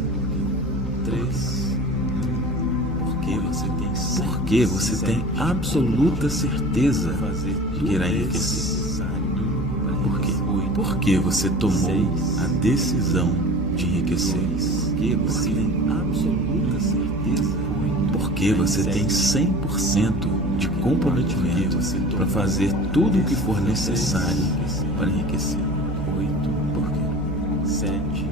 3. Porque você tem absoluta certeza que irá enriquecer. Por quê? Porque você tomou a decisão de enriquecer. Porque você tem absoluta certeza. Porque você tem 100% de comprometimento para fazer tudo o que for necessário para enriquecer. 8. Por quê? 7.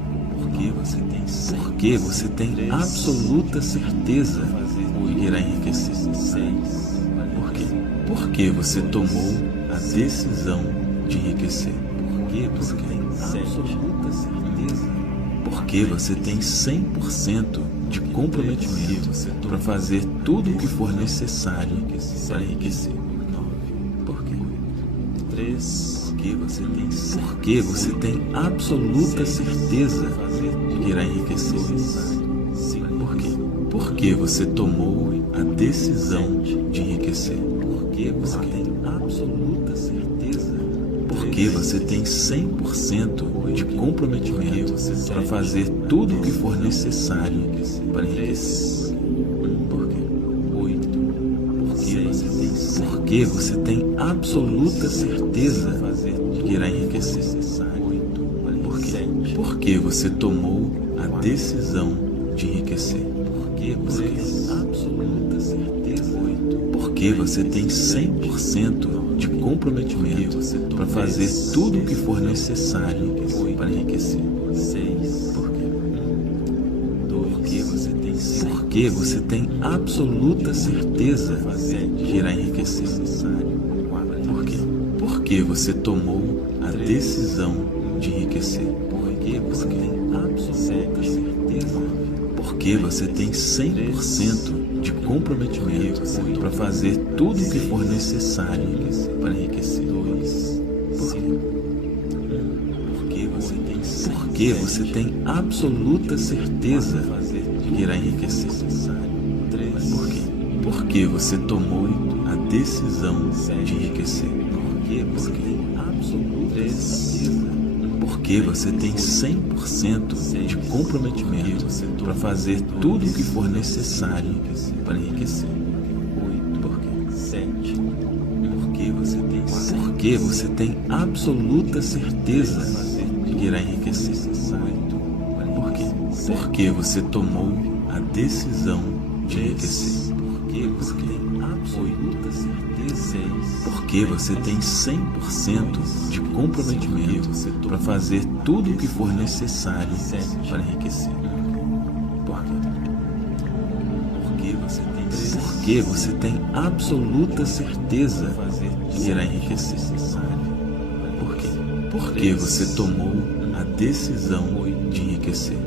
Porque você tem absoluta certeza que irá enriquecer. 6. Por quê? Porque você tomou a decisão de enriquecer. Porque você tem absoluta certeza. Porque você tem 100% de comprometimento para fazer tudo o que for necessário para enriquecer. 9. Por quê? 3. Porque você tem absoluta certeza que irá enriquecer. Por quê? Porque você tomou a decisão de enriquecer. Porque você tem absoluta certeza. Porque você tem 100% de comprometimento para fazer tudo o que for necessário para enriquecer. Por quê? 8. Porque você tem absoluta certeza que irá enriquecer. Por quê? Porque você tomou a decisão de enriquecer. Porque você tem absoluta certeza. Porque você tem 100% de comprometimento para fazer tudo o que for necessário para enriquecer. 6. Por quê? 2. Porque você tem absoluta certeza que irá enriquecer. Por quê? Porque você tomou a decisão de enriquecer. Porque você tem absoluta certeza. Porque você tem 100% de comprometimento para fazer tudo o que for necessário para enriquecer. Porque você tem absoluta certeza que irá enriquecer. Por quê? Porque você tomou a decisão de enriquecer. Porque você tem 100% de comprometimento para fazer tudo o que for necessário para enriquecer. Porque você tem absoluta certeza que irá enriquecer. Por quê? Porque você tomou a decisão de enriquecer. Porque você tem 100% de comprometimento para fazer tudo o que for necessário para enriquecer. Porque você tem absoluta certeza que irá enriquecer. Por quê? Porque você tomou a decisão de enriquecer.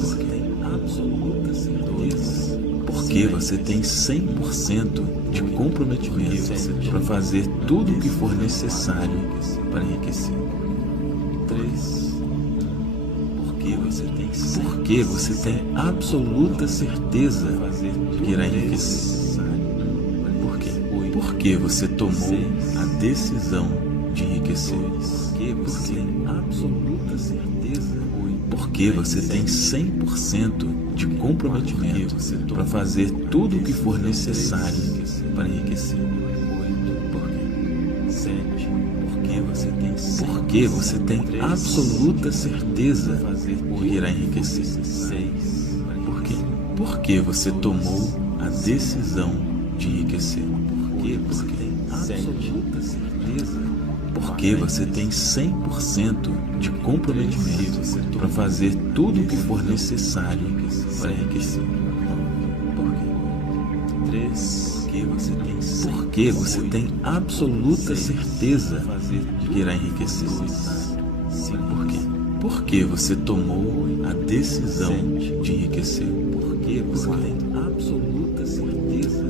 Porque tem absoluta certeza. Porque você tem 100% de comprometimento para fazer tudo o que for necessário para enriquecer. 3. Porque você tem absoluta certeza que irá enriquecer. Por quê? Porque você tomou a decisão de enriquecer. Porque você tem absoluta certeza. Porque você tem 100% de comprometimento para fazer tudo o que for necessário para enriquecer. Por quê? 7. Porque você tem absoluta certeza que irá enriquecer. 6. Por quê? Porque você tomou a decisão de enriquecer. Porque você tem absoluta certeza. Porque você tem 100% de comprometimento para fazer tudo o que for necessário para enriquecer. Por quê? Porque você tem absoluta certeza de que irá enriquecer. Por quê? Porque você tomou a decisão de enriquecer. Porque você tem absoluta certeza.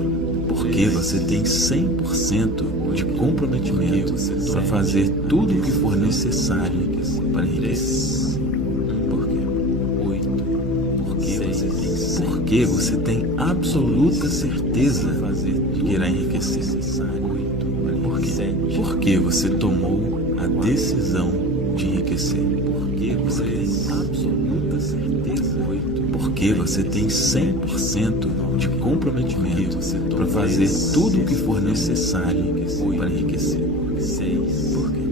Porque você tem 100% de comprometimento para fazer tudo o que for necessário para enriquecer. Por quê? Porque você tem absoluta certeza de que irá enriquecer. Por quê? Porque você tomou a decisão de enriquecer. Porque você tem absoluta certeza. Porque você tem 100% de comprometimento para fazer tudo o que for necessário para enriquecer. Por quê?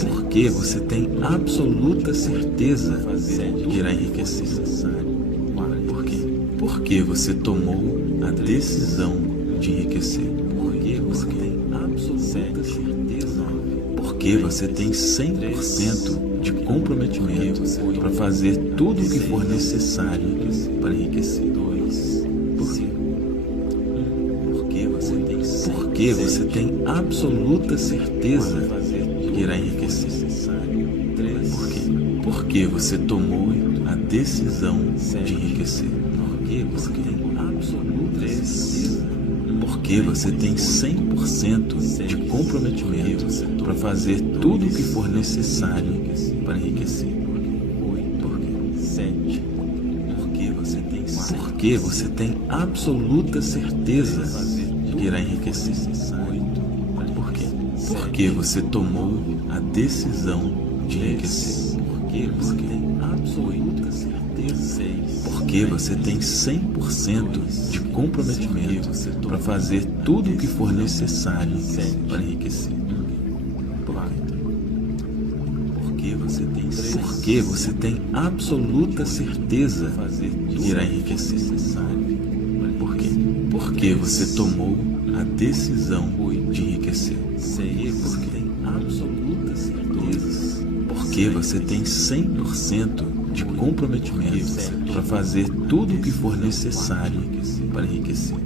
Porque você tem absoluta certeza de que irá enriquecer. Por quê? Porque você tomou a decisão de enriquecer. Porque você tem absoluta certeza. Porque você tem 100% de comprometimento para fazer tudo o que for necessário para enriquecer. Porque você tem absoluta certeza de que irá enriquecer. Por quê? Porque você tomou a decisão de enriquecer. Porque você tem absoluta certeza. Porque você tem 100% de comprometimento para fazer tudo o que for necessário para enriquecer. Porque você tem absoluta certeza de que irá enriquecer. Por quê? Porque você tomou a decisão de enriquecer. Porque você tem absoluta certeza. Porque você tem 100% de comprometimento para fazer tudo o que for necessário para enriquecer. Porque você tem absoluta certeza de que irá enriquecer. Por quê? Porque você tomou a decisão de enriquecer. Porque tem absoluta certeza. Porque você tem 100% de comprometimento para fazer tudo o que for necessário para enriquecer.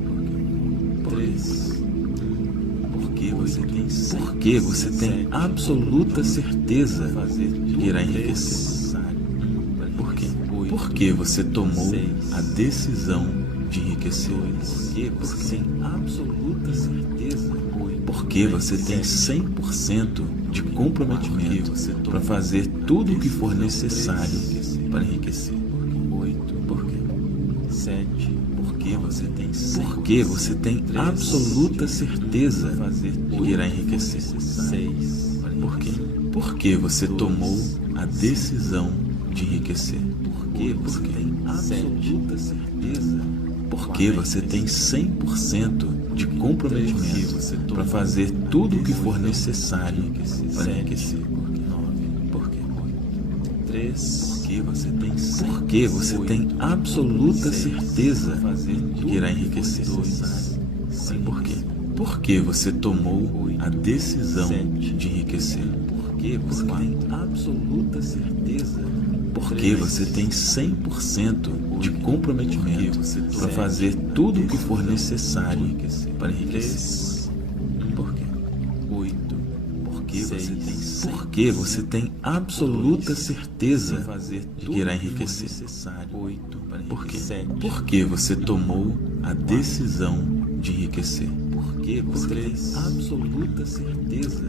Porque você tem absoluta certeza de que irá enriquecer. Por quê? Porque você tomou a decisão de enriquecer. Porque você tem absoluta certeza. Porque você tem 100% de comprometimento para fazer tudo o que for necessário para enriquecer. Por quê? Porque você tem absoluta certeza de que irá enriquecer. Por quê? Porque você tomou a decisão de enriquecer. Porque você tem absoluta certeza. Porque você tem 100% de comprometimento para fazer tudo o que for necessário para enriquecer. Por quê? Porque você tem absoluta certeza de que irá enriquecer. Por quê? Porque você tomou a decisão de enriquecer. Porque você tem absoluta certeza. Porque você tem 100% de comprometimento para fazer tudo o que for necessário para enriquecer. Por quê? Porque você tem absoluta certeza de que irá enriquecer. Por quê? Porque você tomou a decisão de enriquecer. Porque você tem absoluta certeza.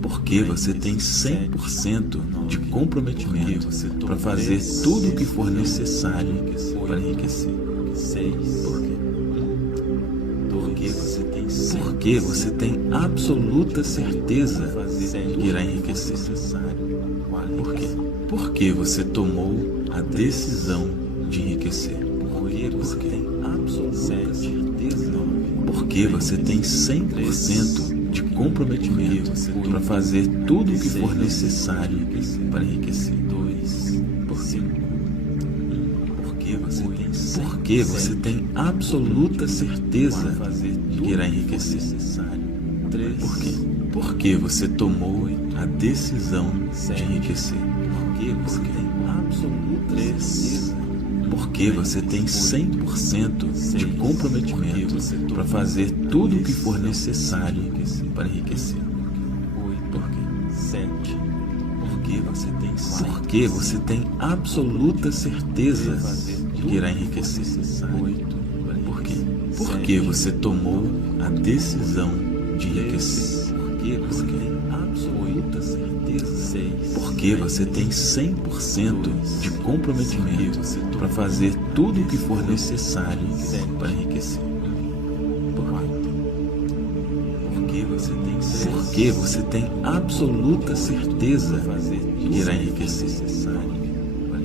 Porque você tem 100% de comprometimento para fazer tudo o que for necessário para enriquecer. Por quê? Porque você tem absoluta certeza de que irá enriquecer. Por quê? Porque você tomou a decisão de enriquecer. Porque você tem absoluta certeza. Porque você tem 100% de comprometimento para fazer tudo o que for necessário para enriquecer. Porque você tem absoluta certeza de que irá enriquecer. Por quê? Porque você tomou a decisão de enriquecer. Porque você tem absoluta certeza. Porque você tem 100% de comprometimento para fazer tudo o que for necessário para enriquecer. Porque você tem absoluta certeza de que irá enriquecer. Por quê? Porque você tomou a decisão de enriquecer. Porque você tem 100% de comprometimento para fazer tudo o que for necessário para enriquecer. Porque você tem absoluta certeza de que irá enriquecer.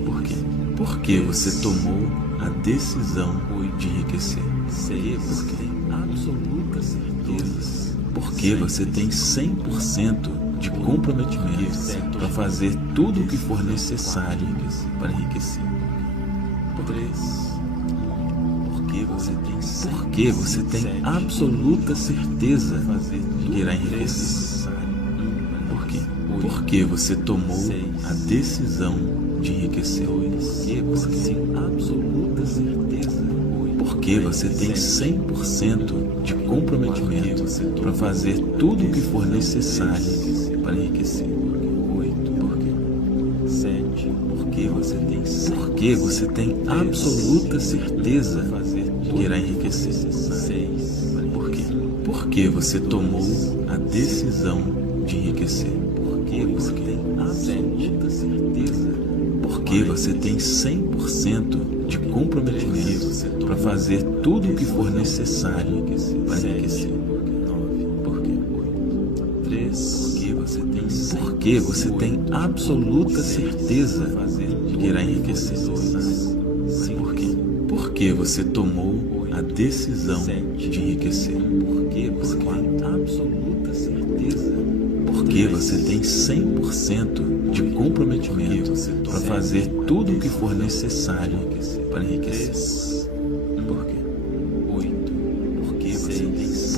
Por quê? Porque você tomou a decisão de enriquecer. Porque você tem 100% de comprometimento para fazer tudo o que for necessário para enriquecer. Porque você tem absoluta certeza de que irá enriquecer. Por quê? Porque você tomou a decisão de enriquecer. Porque você tem 100% de comprometimento para fazer tudo o que for necessário para enriquecer. Porque você tem absoluta certeza de que irá enriquecer. Por quê? Porque você tomou a decisão de enriquecer. Porque você tem 100% de comprometimento para fazer tudo o que for necessário para enriquecer. Porque você tem absoluta certeza de que irá enriquecer. Por quê? Porque você tomou a decisão de enriquecer. Porque você tem 100% de comprometimento para fazer tudo o que for necessário para enriquecer.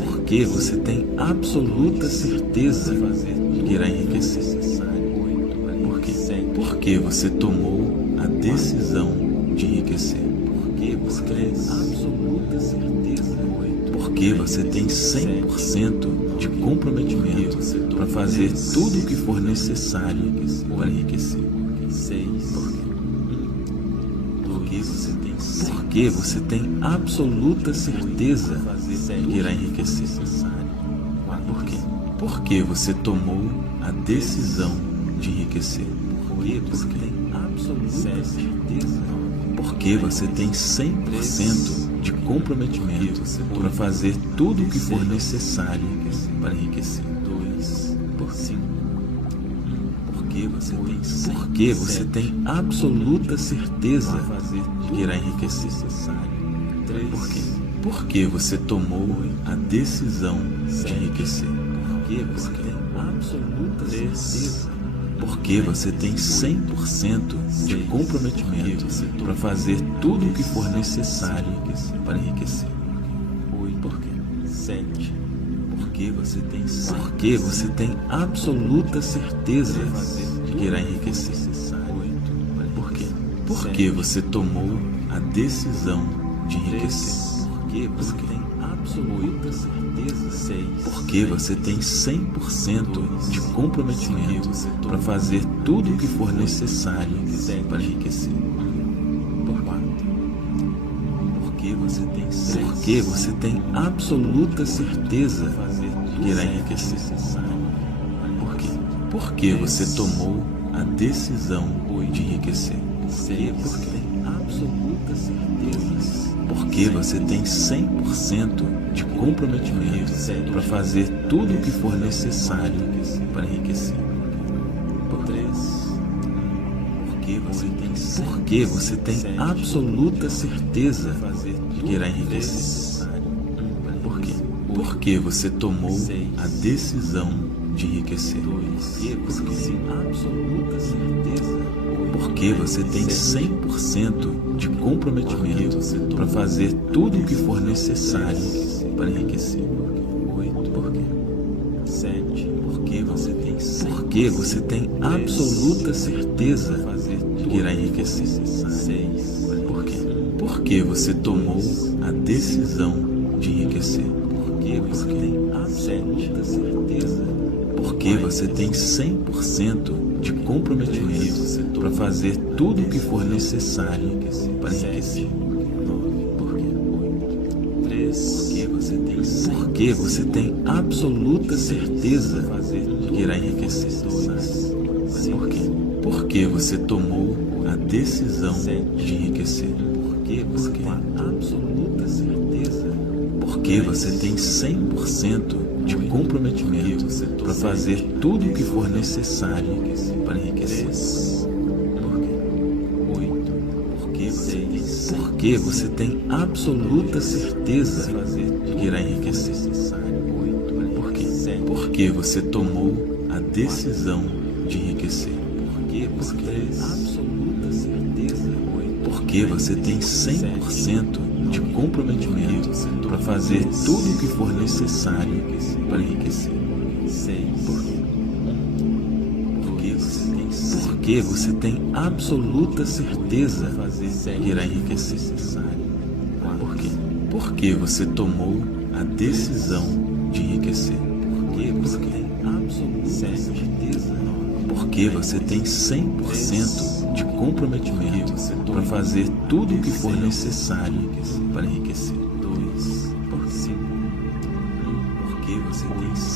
Porque você tem absoluta certeza de que irá enriquecer. Por quê? Porque você tomou a decisão de enriquecer. Porque você tem 100% de comprometimento para fazer tudo o que for necessário para enriquecer. Porque você tem absoluta certeza de que irá enriquecer. Por quê? Porque você tomou a decisão de enriquecer. Porque você tem 100% de comprometimento para fazer tudo o que for necessário para enriquecer. Porque você tem absoluta certeza de que irá enriquecer. Por quê? Porque você tomou a decisão de enriquecer. Porque você tem 100% de comprometimento para fazer tudo o que for necessário para enriquecer. Porque você tem absoluta certeza de que irá enriquecer. Por quê? Porque você tomou a decisão de enriquecer. Porque você tem 100% de comprometimento para fazer tudo o que for necessário para enriquecer. Porque você tem absoluta certeza de que irá enriquecer. Por quê? Porque você tomou a decisão de enriquecer. Porque você tem 100% de comprometimento para fazer tudo o que for necessário para enriquecer. Porque você tem absoluta certeza de que irá enriquecer. Por quê? Porque você tomou a decisão de enriquecer. Porque você tem 100% de comprometimento para fazer tudo o que for necessário para enriquecer. Porque você tem absoluta certeza de que irá enriquecer. Por quê? Porque você tomou a decisão de enriquecer. Porque você tem absoluta certeza. Porque você tem 100% de comprometimento para fazer tudo o que for necessário para enriquecer. Porque você tem absoluta certeza de que irá enriquecer. Por quê? Porque você tomou a decisão de enriquecer. Porque você tem absoluta certeza. Porque você tem 100% de comprometimento para fazer tudo o que for necessário para enriquecer. Porque você tem absoluta certeza de que irá enriquecer. Por quê? Porque você tomou a decisão de enriquecer. Porque você tem absoluta certeza. Porque você tem 100% de comprometimento para fazer tudo o que for necessário para enriquecer. Porque você tem absoluta certeza de que irá enriquecer. Por quê? Porque você tomou a decisão de enriquecer. Porque você tem absoluta certeza. Porque você tem 100% de comprometimento para fazer tudo o que for necessário para enriquecer.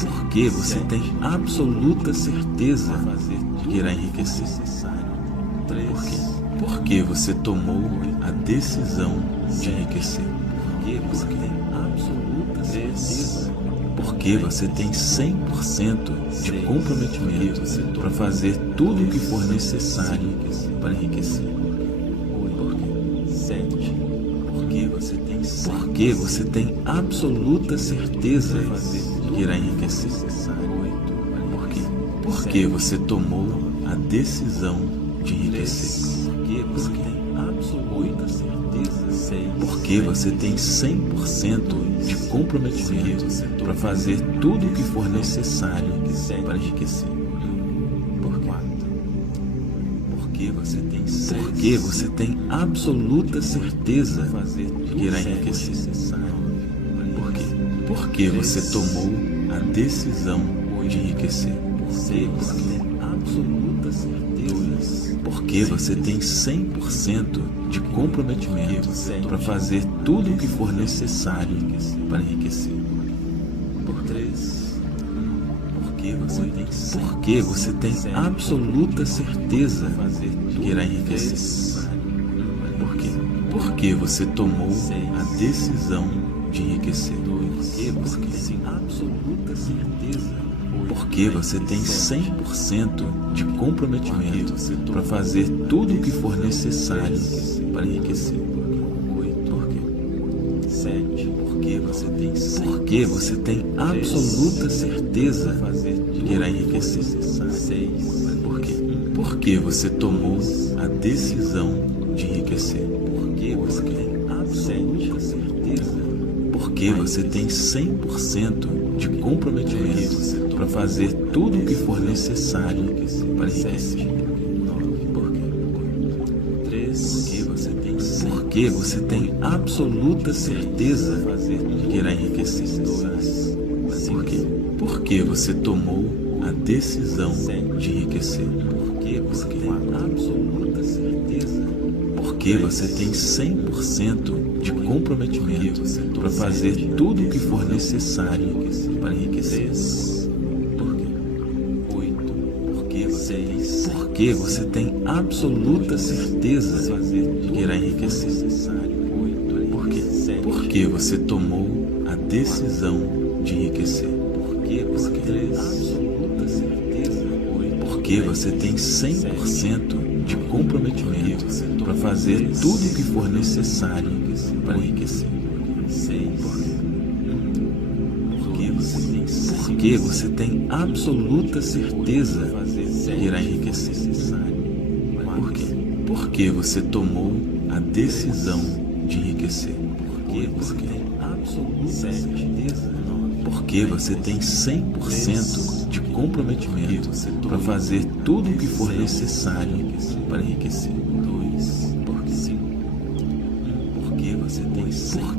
Porque você tem absoluta certeza de que irá enriquecer. Por quê? Porque você tomou a decisão de enriquecer. Porque você tem absoluta certeza. Porque você tem 100% de comprometimento para fazer tudo o que for necessário para enriquecer. Porque você tem absoluta certeza de que irá enriquecer. Por quê? Porque você tomou a decisão de enriquecer. Porque você tem 100% de comprometimento para fazer tudo o que for necessário para enriquecer. Porque você tem absoluta certeza de que irá enriquecer. Por quê? Porque você tomou a decisão de enriquecer. Porque você tem 100% de comprometimento para fazer tudo o que for necessário para enriquecer. Porque você tem absoluta certeza de que irá enriquecer. Por quê? Porque você tomou a decisão de enriquecer. Porque você tem 100% de comprometimento para fazer tudo o que for necessário para enriquecer. Porque você tem absoluta certeza de que irá enriquecer. Por quê? Porque você tomou a decisão de enriquecer. Porque você tem 100% de comprometimento para fazer tudo o que for necessário para enriquecer. Porque você tem absoluta certeza de que irá enriquecer. Por quê? Porque você tomou a decisão de enriquecer. Porque você tem 100% de comprometimento para fazer tudo o que for necessário para enriquecer. Porque você tem absoluta certeza de que irá enriquecer. Por quê? Porque você tomou a decisão de enriquecer. Porque você tem 100% de comprometimento para fazer tudo o que for necessário para enriquecer. Porque você tem absoluta certeza de que irá enriquecer. Por quê? Porque você tomou a decisão de enriquecer. Porque você tem 100% de comprometimento para fazer tudo o que for necessário para enriquecer.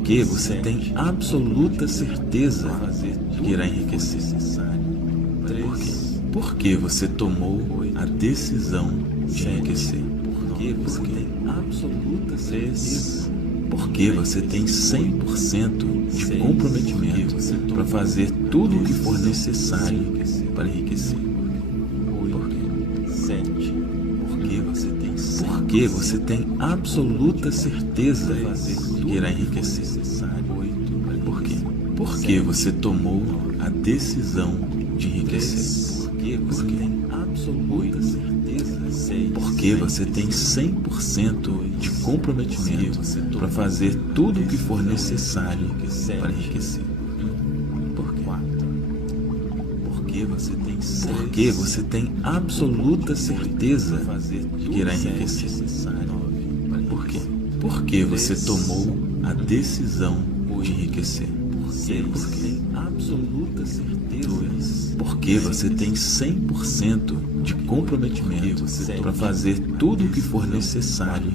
Porque você tem absoluta certeza de que irá enriquecer. Por quê? Porque você tomou a decisão de enriquecer. Porque você tem absoluta certeza. Porque você tem 100% de comprometimento para fazer tudo o que for necessário para enriquecer. Por quê? 7. Porque você tem absoluta certeza de que irá enriquecer. Por quê? Porque você tomou a decisão de enriquecer. Porque tem absoluta certeza. Porque você tem 100% de comprometimento para fazer tudo o que for necessário para enriquecer. Por quê? Porque você tem absoluta certeza de que irá enriquecer. Por quê? Porque você tomou a decisão de enriquecer. Porque tem absoluta certeza. Porque você tem 100% de comprometimento para fazer tudo o que for necessário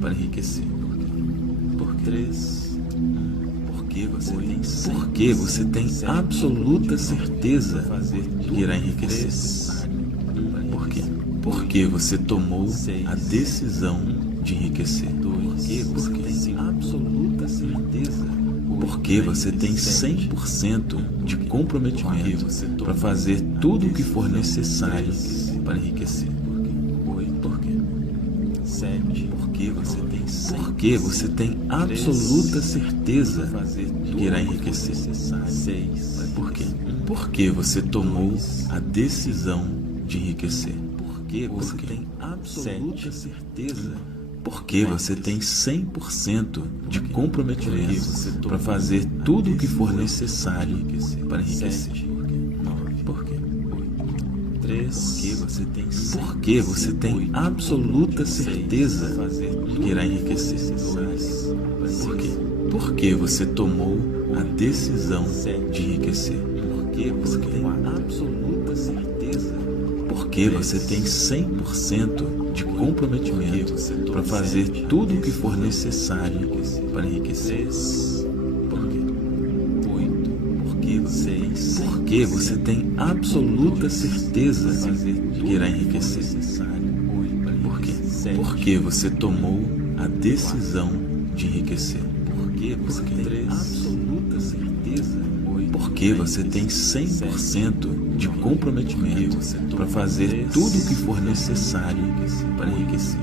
para enriquecer. Por quê? Porque você tem absoluta certeza de que irá enriquecer. Por quê? Porque você tomou a decisão de enriquecer. Porque tem absoluta certeza. Porque você tem 100% de comprometimento para fazer tudo o que for necessário para enriquecer. Por quê? 7. Porque você tem absoluta certeza de que irá enriquecer. 6. Por quê? Porque você tomou a decisão de enriquecer. Porque você tem absoluta certeza. Porque você tem 100% de comprometimento para fazer tudo o que for necessário para enriquecer. Por quê? 3. Porque você tem absoluta certeza de que irá enriquecer. Por quê? Porque você tomou a decisão de enriquecer. Porque você tem absoluta certeza. Porque você tem 100% de comprometimento para fazer tudo o que for necessário para enriquecer. Por quê? 8. Porque você tem absoluta certeza de que irá enriquecer. Por quê? Porque você tomou a decisão de enriquecer. Porque você tem absoluta certeza. Porque você tem 100% de comprometimento para fazer tudo o que for necessário para enriquecer.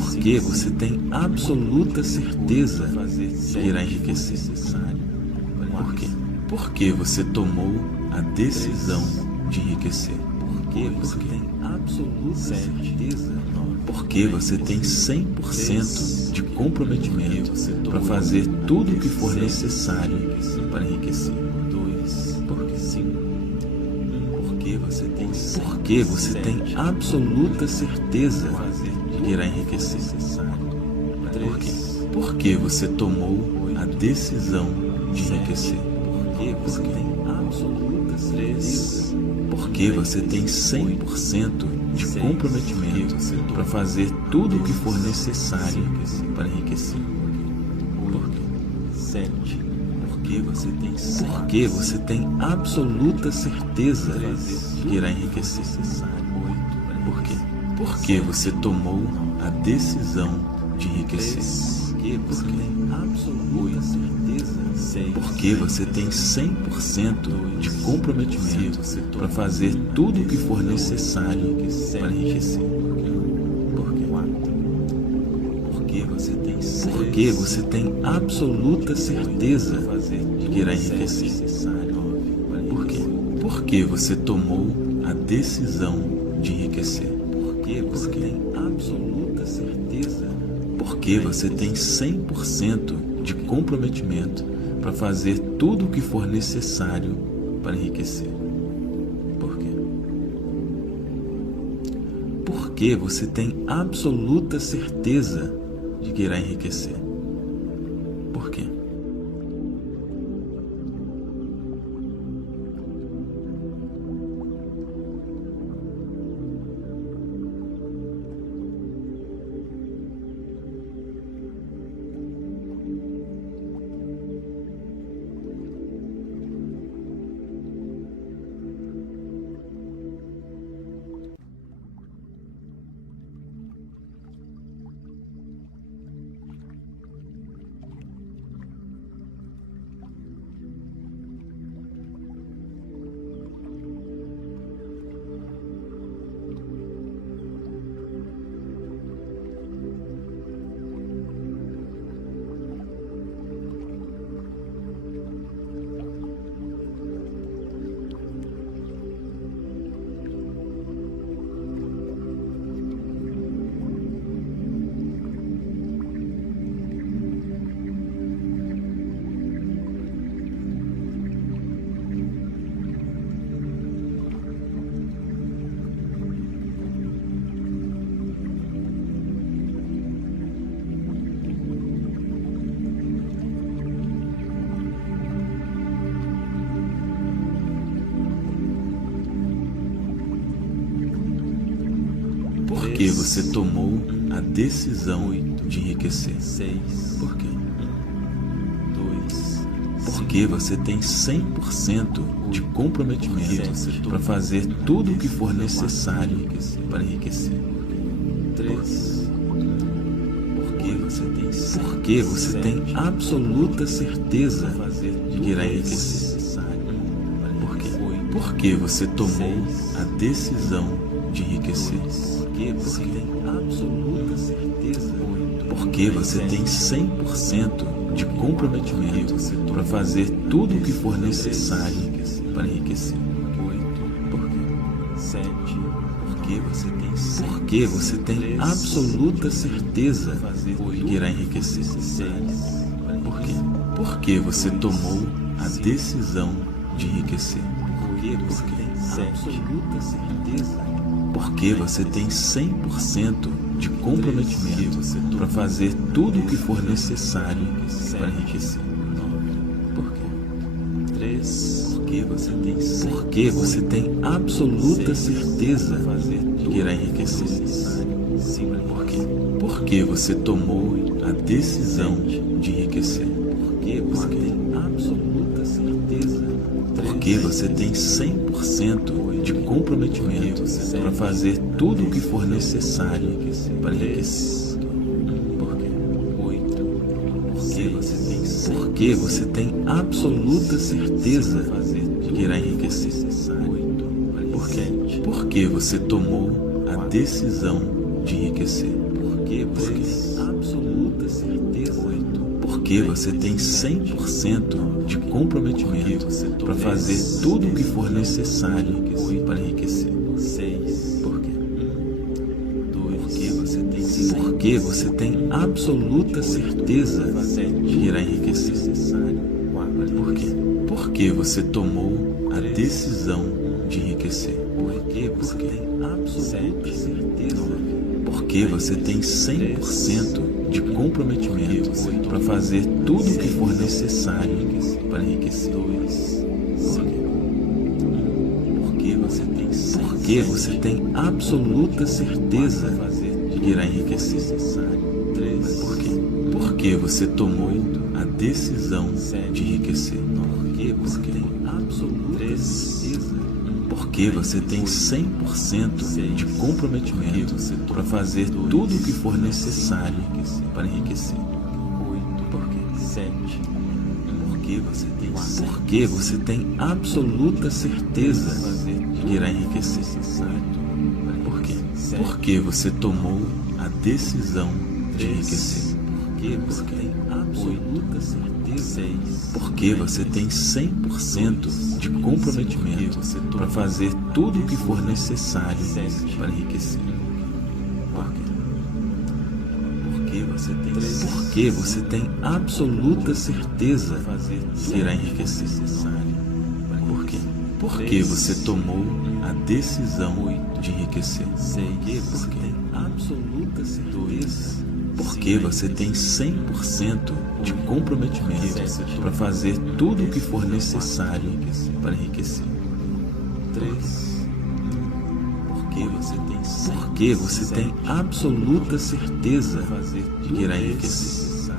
Porque você tem absoluta certeza de que irá enriquecer. Por quê? Porque você tomou a decisão de enriquecer. Porque você tem absoluta certeza. Porque você tem 100% de comprometimento para fazer tudo o que for necessário para enriquecer. Porque você tem absoluta certeza de que irá enriquecer. Por quê? Porque você tomou a decisão de enriquecer. Porque tem absoluta certeza. Porque você tem 100% de comprometimento para fazer tudo o que for necessário para enriquecer. Por quê? 7. Porque você tem absoluta certeza de que irá enriquecer. Por quê? Porque você tomou a decisão de enriquecer. Porque tem absoluta certeza. Porque você tem 100% de comprometimento para fazer tudo o que for necessário para enriquecer. Por quê? Porque você tem absoluta certeza de que irá enriquecer. Por quê? Porque você tomou a decisão de enriquecer. Porque você tem absoluta certeza. Porque você tem 100% de comprometimento para fazer tudo o que for necessário para enriquecer. Por quê? Porque você tem absoluta certeza de que irá enriquecer. Por quê? Porque você tomou a decisão de enriquecer. Por quê? Porque você tem 100% de comprometimento para fazer tudo o que for necessário para enriquecer. Porque você tem absoluta certeza de que irá enriquecer. Por quê? Porque você tomou a decisão de enriquecer. Porque você tem 100% de comprometimento para fazer tudo o que for necessário para enriquecer. Porque você tem absoluta certeza de que irá enriquecer. Por quê? Porque você tomou a decisão de enriquecer. Porque você tem 100% de comprometimento para fazer tudo o que for necessário para enriquecer. Porque você tem absoluta certeza de que irá enriquecer. Por quê? Porque você tomou a decisão de enriquecer. Porque você tem 100% de comprometimento para fazer tudo o que for necessário para enriquecer. Porque você tem absoluta certeza de que irá enriquecer. Por quê? Porque você tomou a decisão de enriquecer. Porque você tem 100% de comprometimento para fazer tudo o que for necessário para enriquecer. Porque você tem absoluta certeza de que irá enriquecer. Por quê? Porque você tomou a decisão de enriquecer. Porque você tem 100% de comprometimento para fazer tudo o que for necessário para enriquecer. Porque você tem absoluta certeza de que irá enriquecer. Por quê? Porque você tomou a decisão de enriquecer. Porque você tem 100% de comprometimento para fazer tudo o que for necessário para enriquecer. Porque você tem absoluta certeza de que irá enriquecer. Por quê? Porque você tomou a decisão de enriquecer. Porque você tem 100% de comprometimento para fazer tudo o que for necessário para enriquecer. Porque você tem absoluta certeza de que irá enriquecer. Por quê? Porque você tomou a decisão de enriquecer. Porque você tem 100% de comprometimento para fazer tudo o que for necessário para enriquecer. Porque você tem absoluta certeza de que irá enriquecer.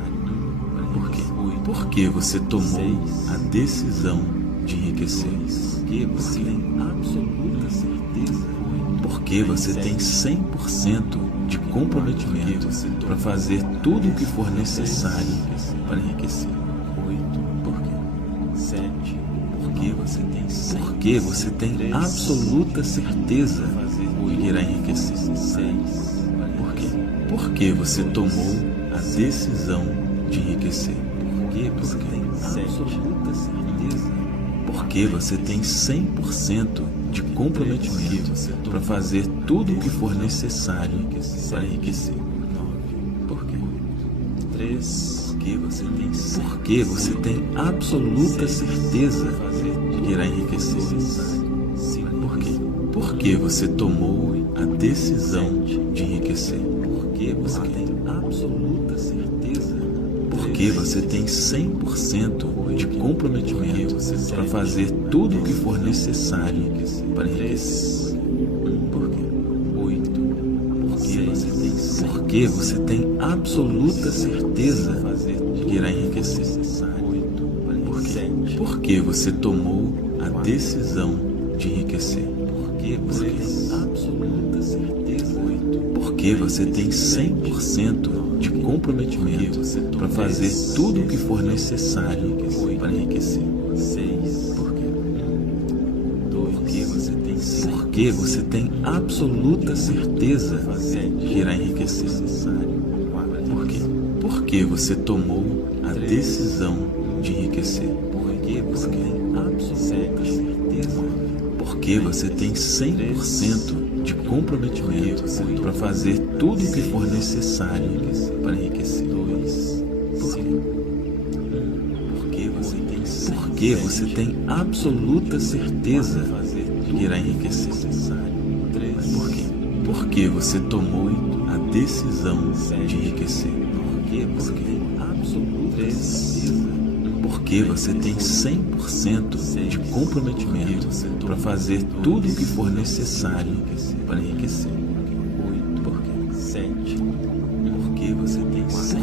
Por quê? Porque você tomou a decisão de enriquecer. Porque você tem 100% de comprometimento para fazer tudo o que for necessário para enriquecer. Porque você tem absoluta certeza de que irá enriquecer. Por quê? Porque você tomou a decisão de enriquecer. Porque você tem 100% de comprometimento para fazer tudo o que for necessário para enriquecer. Por quê? Porque você tem absoluta certeza de que irá enriquecer. Por quê? Porque você tomou a decisão de enriquecer. Porque você tem 100% de comprometimento para fazer tudo o que for necessário para enriquecer. Por quê? Porque você tem absoluta certeza que irá enriquecer. Porque você tomou a decisão de enriquecer. Porque você tem 100% de comprometimento para fazer tudo o que for necessário para enriquecer. Porque você tem absoluta certeza que irá enriquecer. Por quê? Porque você tomou a decisão de enriquecer. Porque você tem 100% de comprometimento para fazer tudo o que for necessário para enriquecer. Porque você tem absoluta certeza que irá enriquecer. Por quê? Porque você tomou a decisão de enriquecer. Porque você tem 100% de comprometimento para fazer tudo o que for necessário para enriquecer.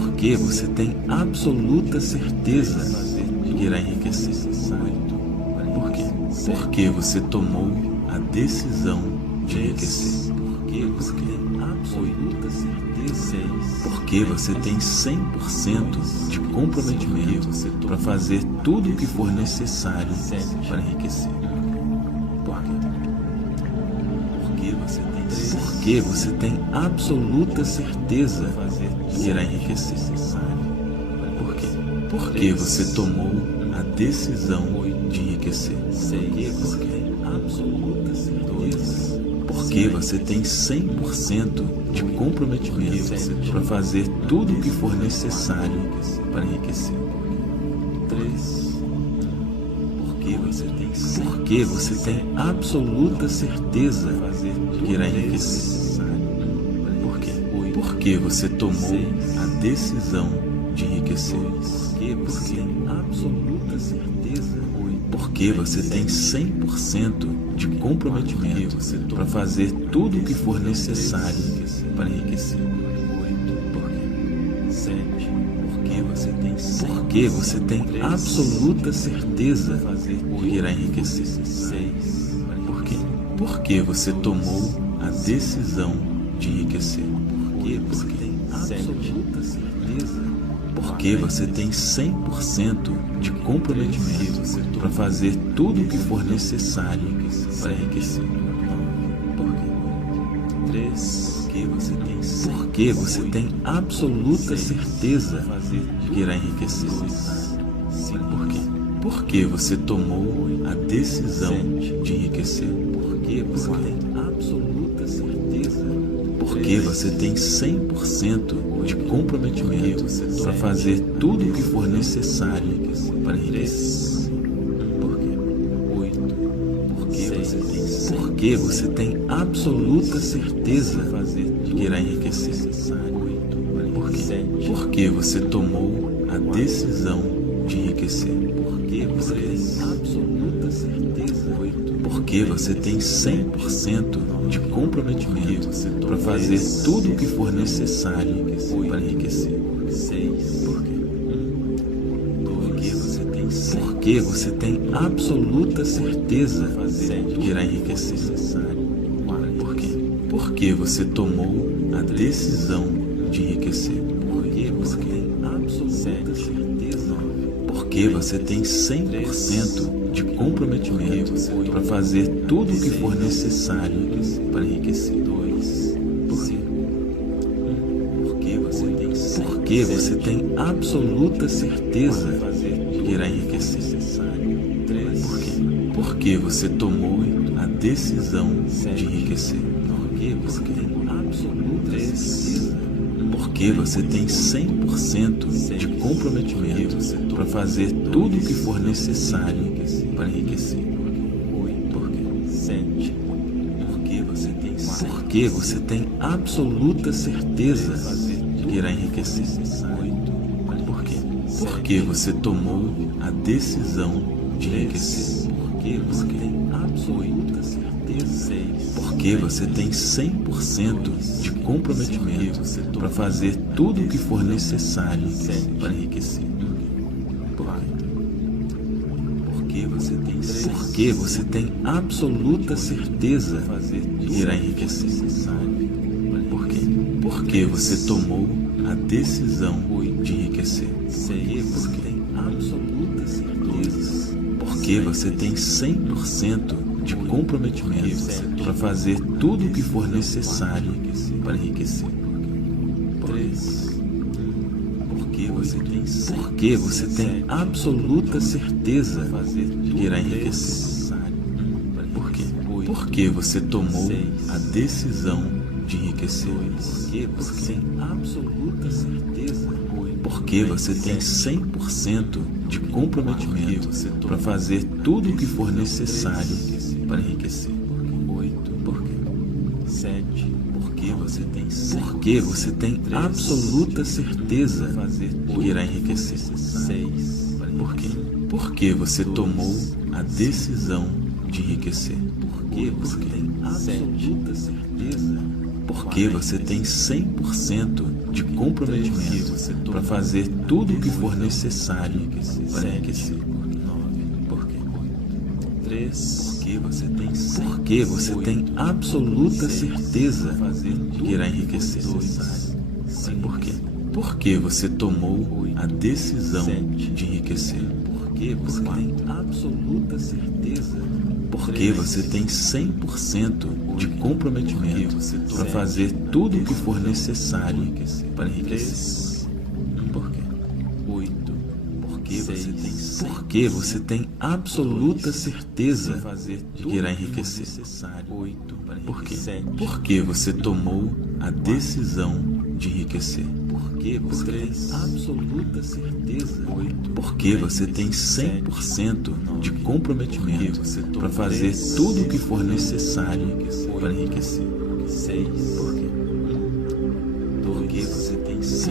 Porque você tem absoluta certeza que irá enriquecer. Por quê? Porque você tomou a decisão de enriquecer. Porque você tem 100% de comprometimento para fazer tudo o que for necessário para enriquecer. Porque você tem absoluta certeza que irá enriquecer. Por quê? Porque você tomou a decisão de enriquecer. Porque você tem 100% de comprometimento para fazer tudo o que for necessário para enriquecer. Porque você tem absoluta certeza que irá enriquecer. Por quê? Porque você tomou a decisão de enriquecer. Porque você tem 100% de comprometimento para fazer tudo o que for necessário para enriquecer. Porque você tem absoluta certeza que irá enriquecer. Por quê? Porque você tomou a decisão de enriquecer. Porque você tem 100% de comprometimento para fazer tudo o que for necessário para enriquecer. Porque você tem absoluta certeza que irá enriquecer. Por quê? Porque você tomou a decisão de enriquecer. Porque você tem 100% de comprometimento para fazer tudo o que for necessário para enriquecer. Porque você tem absoluta certeza que irá enriquecer. Por quê? Porque você tomou a decisão de enriquecer. Porque você tem 100% de comprometimento para fazer tudo o que for necessário para enriquecer. Porque você tem absoluta certeza que irá enriquecer. Por quê? Porque você tomou a decisão de enriquecer. Porque você tem 100% de comprometimento para fazer tudo o que for necessário para enriquecer. Porque você tem absoluta certeza que irá enriquecer. Por quê? Porque você tomou a decisão de enriquecer. Porque você tem 100% de comprometimento para fazer tudo o que for necessário para enriquecer. Porque você tem absoluta certeza que irá enriquecer. Por quê? Porque você tomou a decisão de enriquecer. Porque você tem absoluta certeza. Porque você tem 100% de comprometimento para fazer tudo o que for necessário para enriquecer. Porque você tem absoluta certeza que irá enriquecer. Por quê? Porque você tomou a decisão de enriquecer. Porque você tem 100% de comprometimento para fazer tudo o que for necessário para enriquecer. Porque você tem absoluta certeza que irá enriquecer. Por quê? Porque você tomou a decisão de enriquecer. Porque você tem 100% de comprometimento para fazer tudo o que for necessário para enriquecer. Porque você tem absoluta certeza que irá enriquecer. Por quê? Porque você tomou a decisão de enriquecer. Porque você tem 100% de comprometimento para fazer tudo o que for necessário para enriquecer. Porque você tem absoluta certeza que irá enriquecer. Por quê? Porque você tomou a decisão de enriquecer. Porque você tem 100% de comprometimento para fazer tudo o que for necessário para enriquecer. Porque você tem absoluta certeza que irá enriquecer. Por quê? Porque você tomou a decisão de enriquecer. Porque você tem 100% de comprometimento para fazer tudo o que for necessário para enriquecer.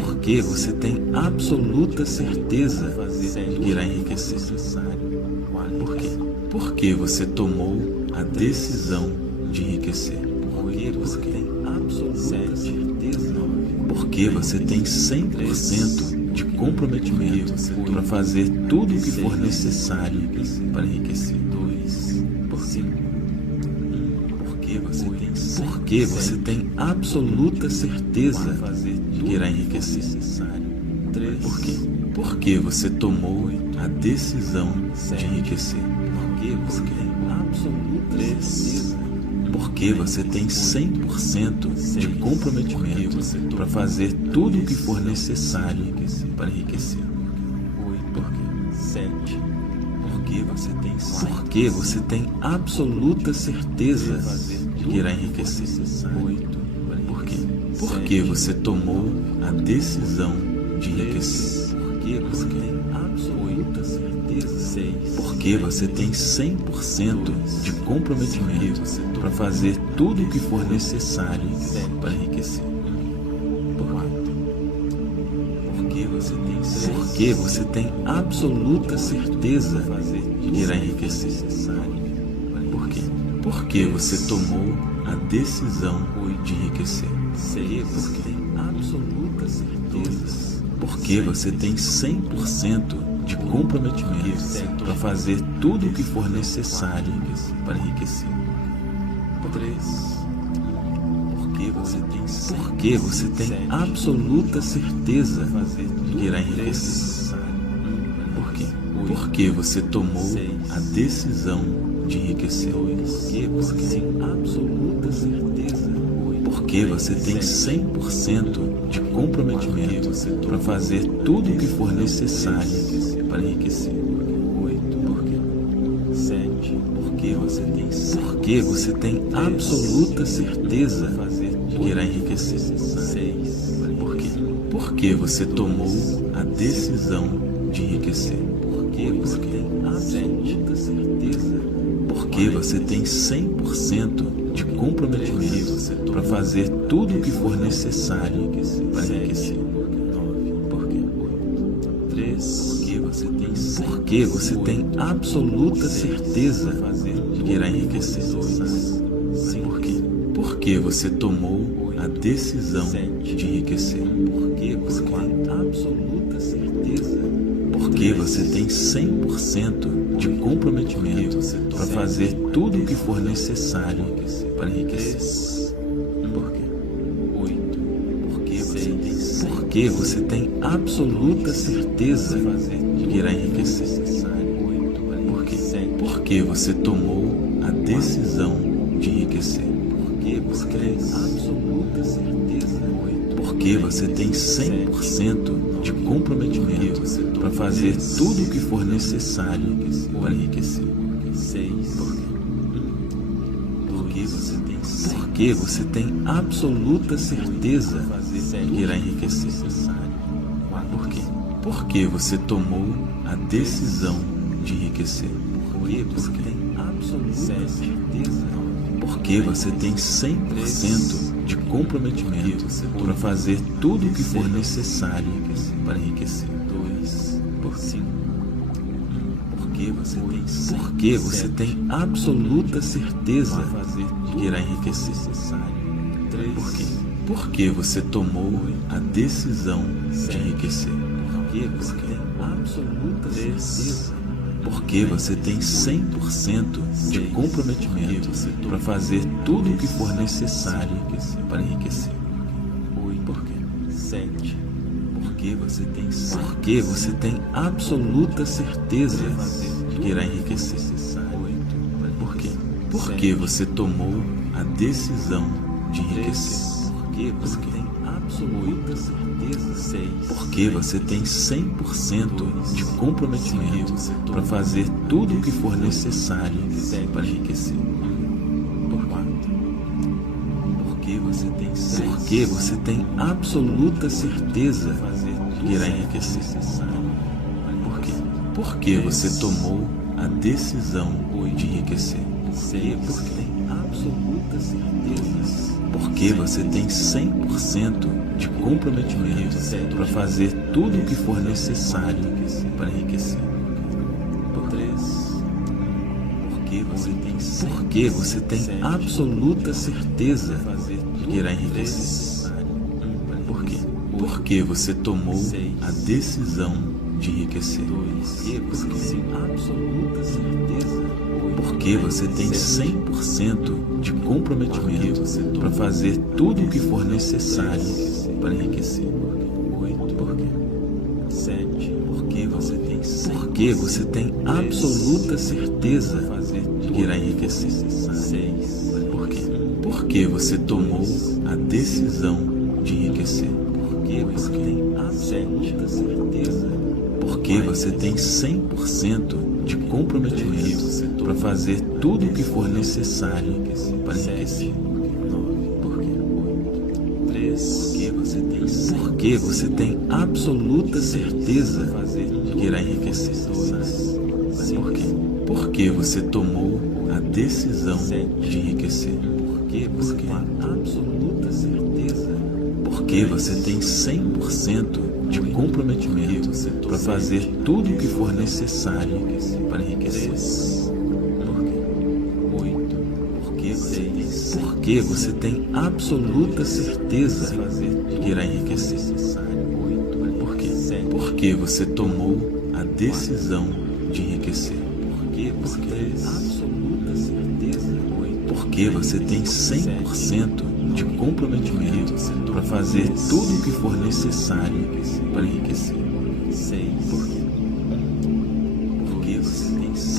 Porque você tem absoluta certeza que irá enriquecer. Por quê? Porque você tomou a decisão de enriquecer. Porque você tem 100% de comprometimento para fazer tudo o que for necessário para enriquecer. Porque você tem absoluta certeza que irá enriquecer. Por quê? Porque você tomou a decisão de enriquecer. Porque você tem 100% de comprometimento para fazer tudo o que for necessário para enriquecer. Porque você tem absoluta certeza que irá enriquecer. Por quê? Porque você tomou a decisão de enriquecer. Porque você tem 100% de comprometimento para fazer tudo o que for necessário para enriquecer. Porque você tem absoluta certeza que irá enriquecer. Por quê? Porque você tomou a decisão de enriquecer. Porque você tem 100% de comprometimento para fazer tudo o que for necessário para enriquecer. Porque você tem absoluta certeza que irá enriquecer. Por quê? Porque você tomou a decisão de enriquecer. Porque você tem 100% de comprometimento para fazer tudo o que for necessário para enriquecer. Porque você tem absoluta certeza que irá enriquecer. Por quê? Porque você tomou a decisão de enriquecer. Porque você tem 100% de comprometimento para fazer tudo o que for necessário para enriquecer. Porque você tem absoluta certeza de que irá enriquecer. Por quê? Porque você tomou a decisão de enriquecer. Porque você tem absoluta certeza. Porque você tem 100% de comprometimento para fazer tudo o que for necessário para enriquecer. Por quê? Porque você tem absoluta certeza de que irá enriquecer. Por quê? Porque você tomou a decisão de enriquecer. Porque você tem absoluta certeza. Porque você tem 100% de comprometimento para fazer tudo o que for necessário para enriquecer. Porque você tem absoluta certeza de que irá enriquecer. Por quê? Porque você tomou a decisão de enriquecer. Porque você tem absoluta certeza. Porque você tem 100% de comprometimento para fazer tudo o que for necessário para enriquecer. Porque você tem absoluta certeza de que irá enriquecer. Por quê? Porque você tomou a decisão de enriquecer. Porque você tem absoluta certeza. Porque você tem 100% de comprometimento para fazer tudo o que for necessário para enriquecer. Por quê? Porque você tem absoluta certeza de que irá enriquecer. Por quê? Porque você tomou a decisão de enriquecer. Porque você tem absoluta certeza. Porque você tem 100% de comprometimento para fazer tudo o que for necessário para enriquecer. Porque você tem absoluta certeza de que irá enriquecer. Por quê? Porque você tomou a decisão de enriquecer. Porque tem absoluta certeza. Porque você tem 100% de comprometimento para fazer tudo o que for necessário para enriquecer. Porque você tem absoluta certeza de que irá enriquecer. Por quê? Porque você tomou a decisão de enriquecer. Porque você tem 100% de comprometimento para fazer tudo o que for necessário para enriquecer. Porque você tem absoluta certeza de que irá enriquecer. Por quê? Porque você tomou a decisão de enriquecer. Porque você tem 100% de comprometimento para fazer tudo o que for necessário para enriquecer. Porque você tem absoluta certeza de que irá enriquecer. Por quê? Porque você tomou a decisão de enriquecer. Porque tem absoluta certeza. Porque você tem 100% de comprometimento para fazer tudo o que for necessário para enriquecer. Porque você tem absoluta certeza de que irá enriquecer. Por quê? Porque você tomou a decisão de enriquecer. Porque você tem 100% de comprometimento para fazer tudo o que for necessário para enriquecer.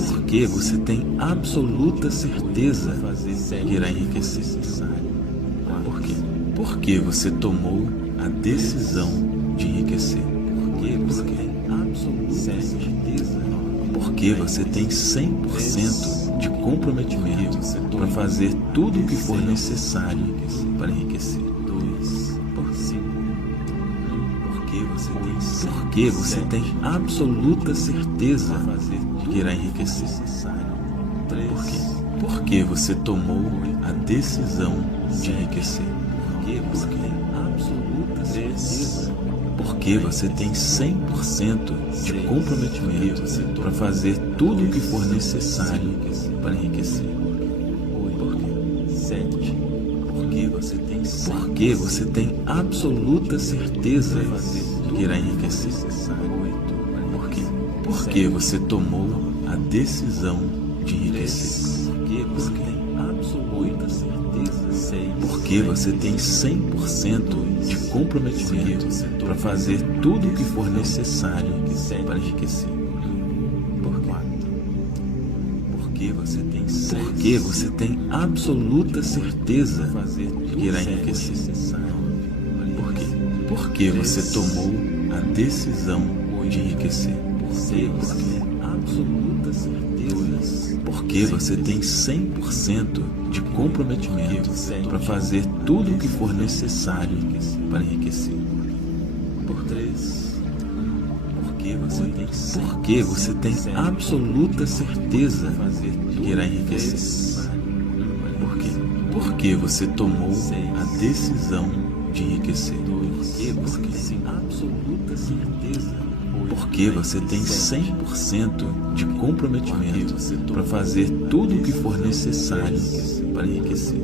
Porque você tem absoluta certeza de que irá enriquecer. Por quê? Porque você tomou a decisão de enriquecer. Porque você tem 100% de comprometimento para fazer tudo o que for necessário para enriquecer. Porque você tem absoluta certeza de que irá enriquecer. Por quê? Porque você tomou a decisão de enriquecer. Porque você tem 100% de comprometimento para fazer tudo o que for necessário para enriquecer. Porque você tem absoluta certeza que irá enriquecer. Porque você tomou a decisão de enriquecer. Porque você tem 100% de comprometimento para fazer tudo o que for necessário para enriquecer. Porque você tem absoluta certeza que irá enriquecer. Porque você tomou a decisão de enriquecer. Porque você tem 100% de comprometimento para fazer tudo o que for necessário para enriquecer. Porque você tem absoluta certeza que irá enriquecer. Porque você tomou a decisão de enriquecer. Porque você tem 100% de comprometimento para fazer tudo o que for necessário para enriquecer.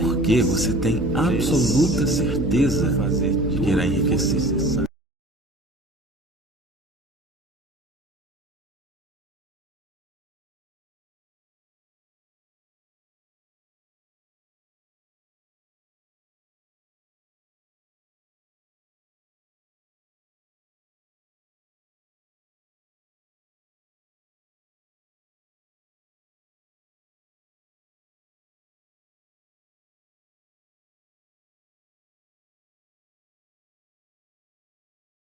Porque você tem absoluta certeza que irá enriquecer.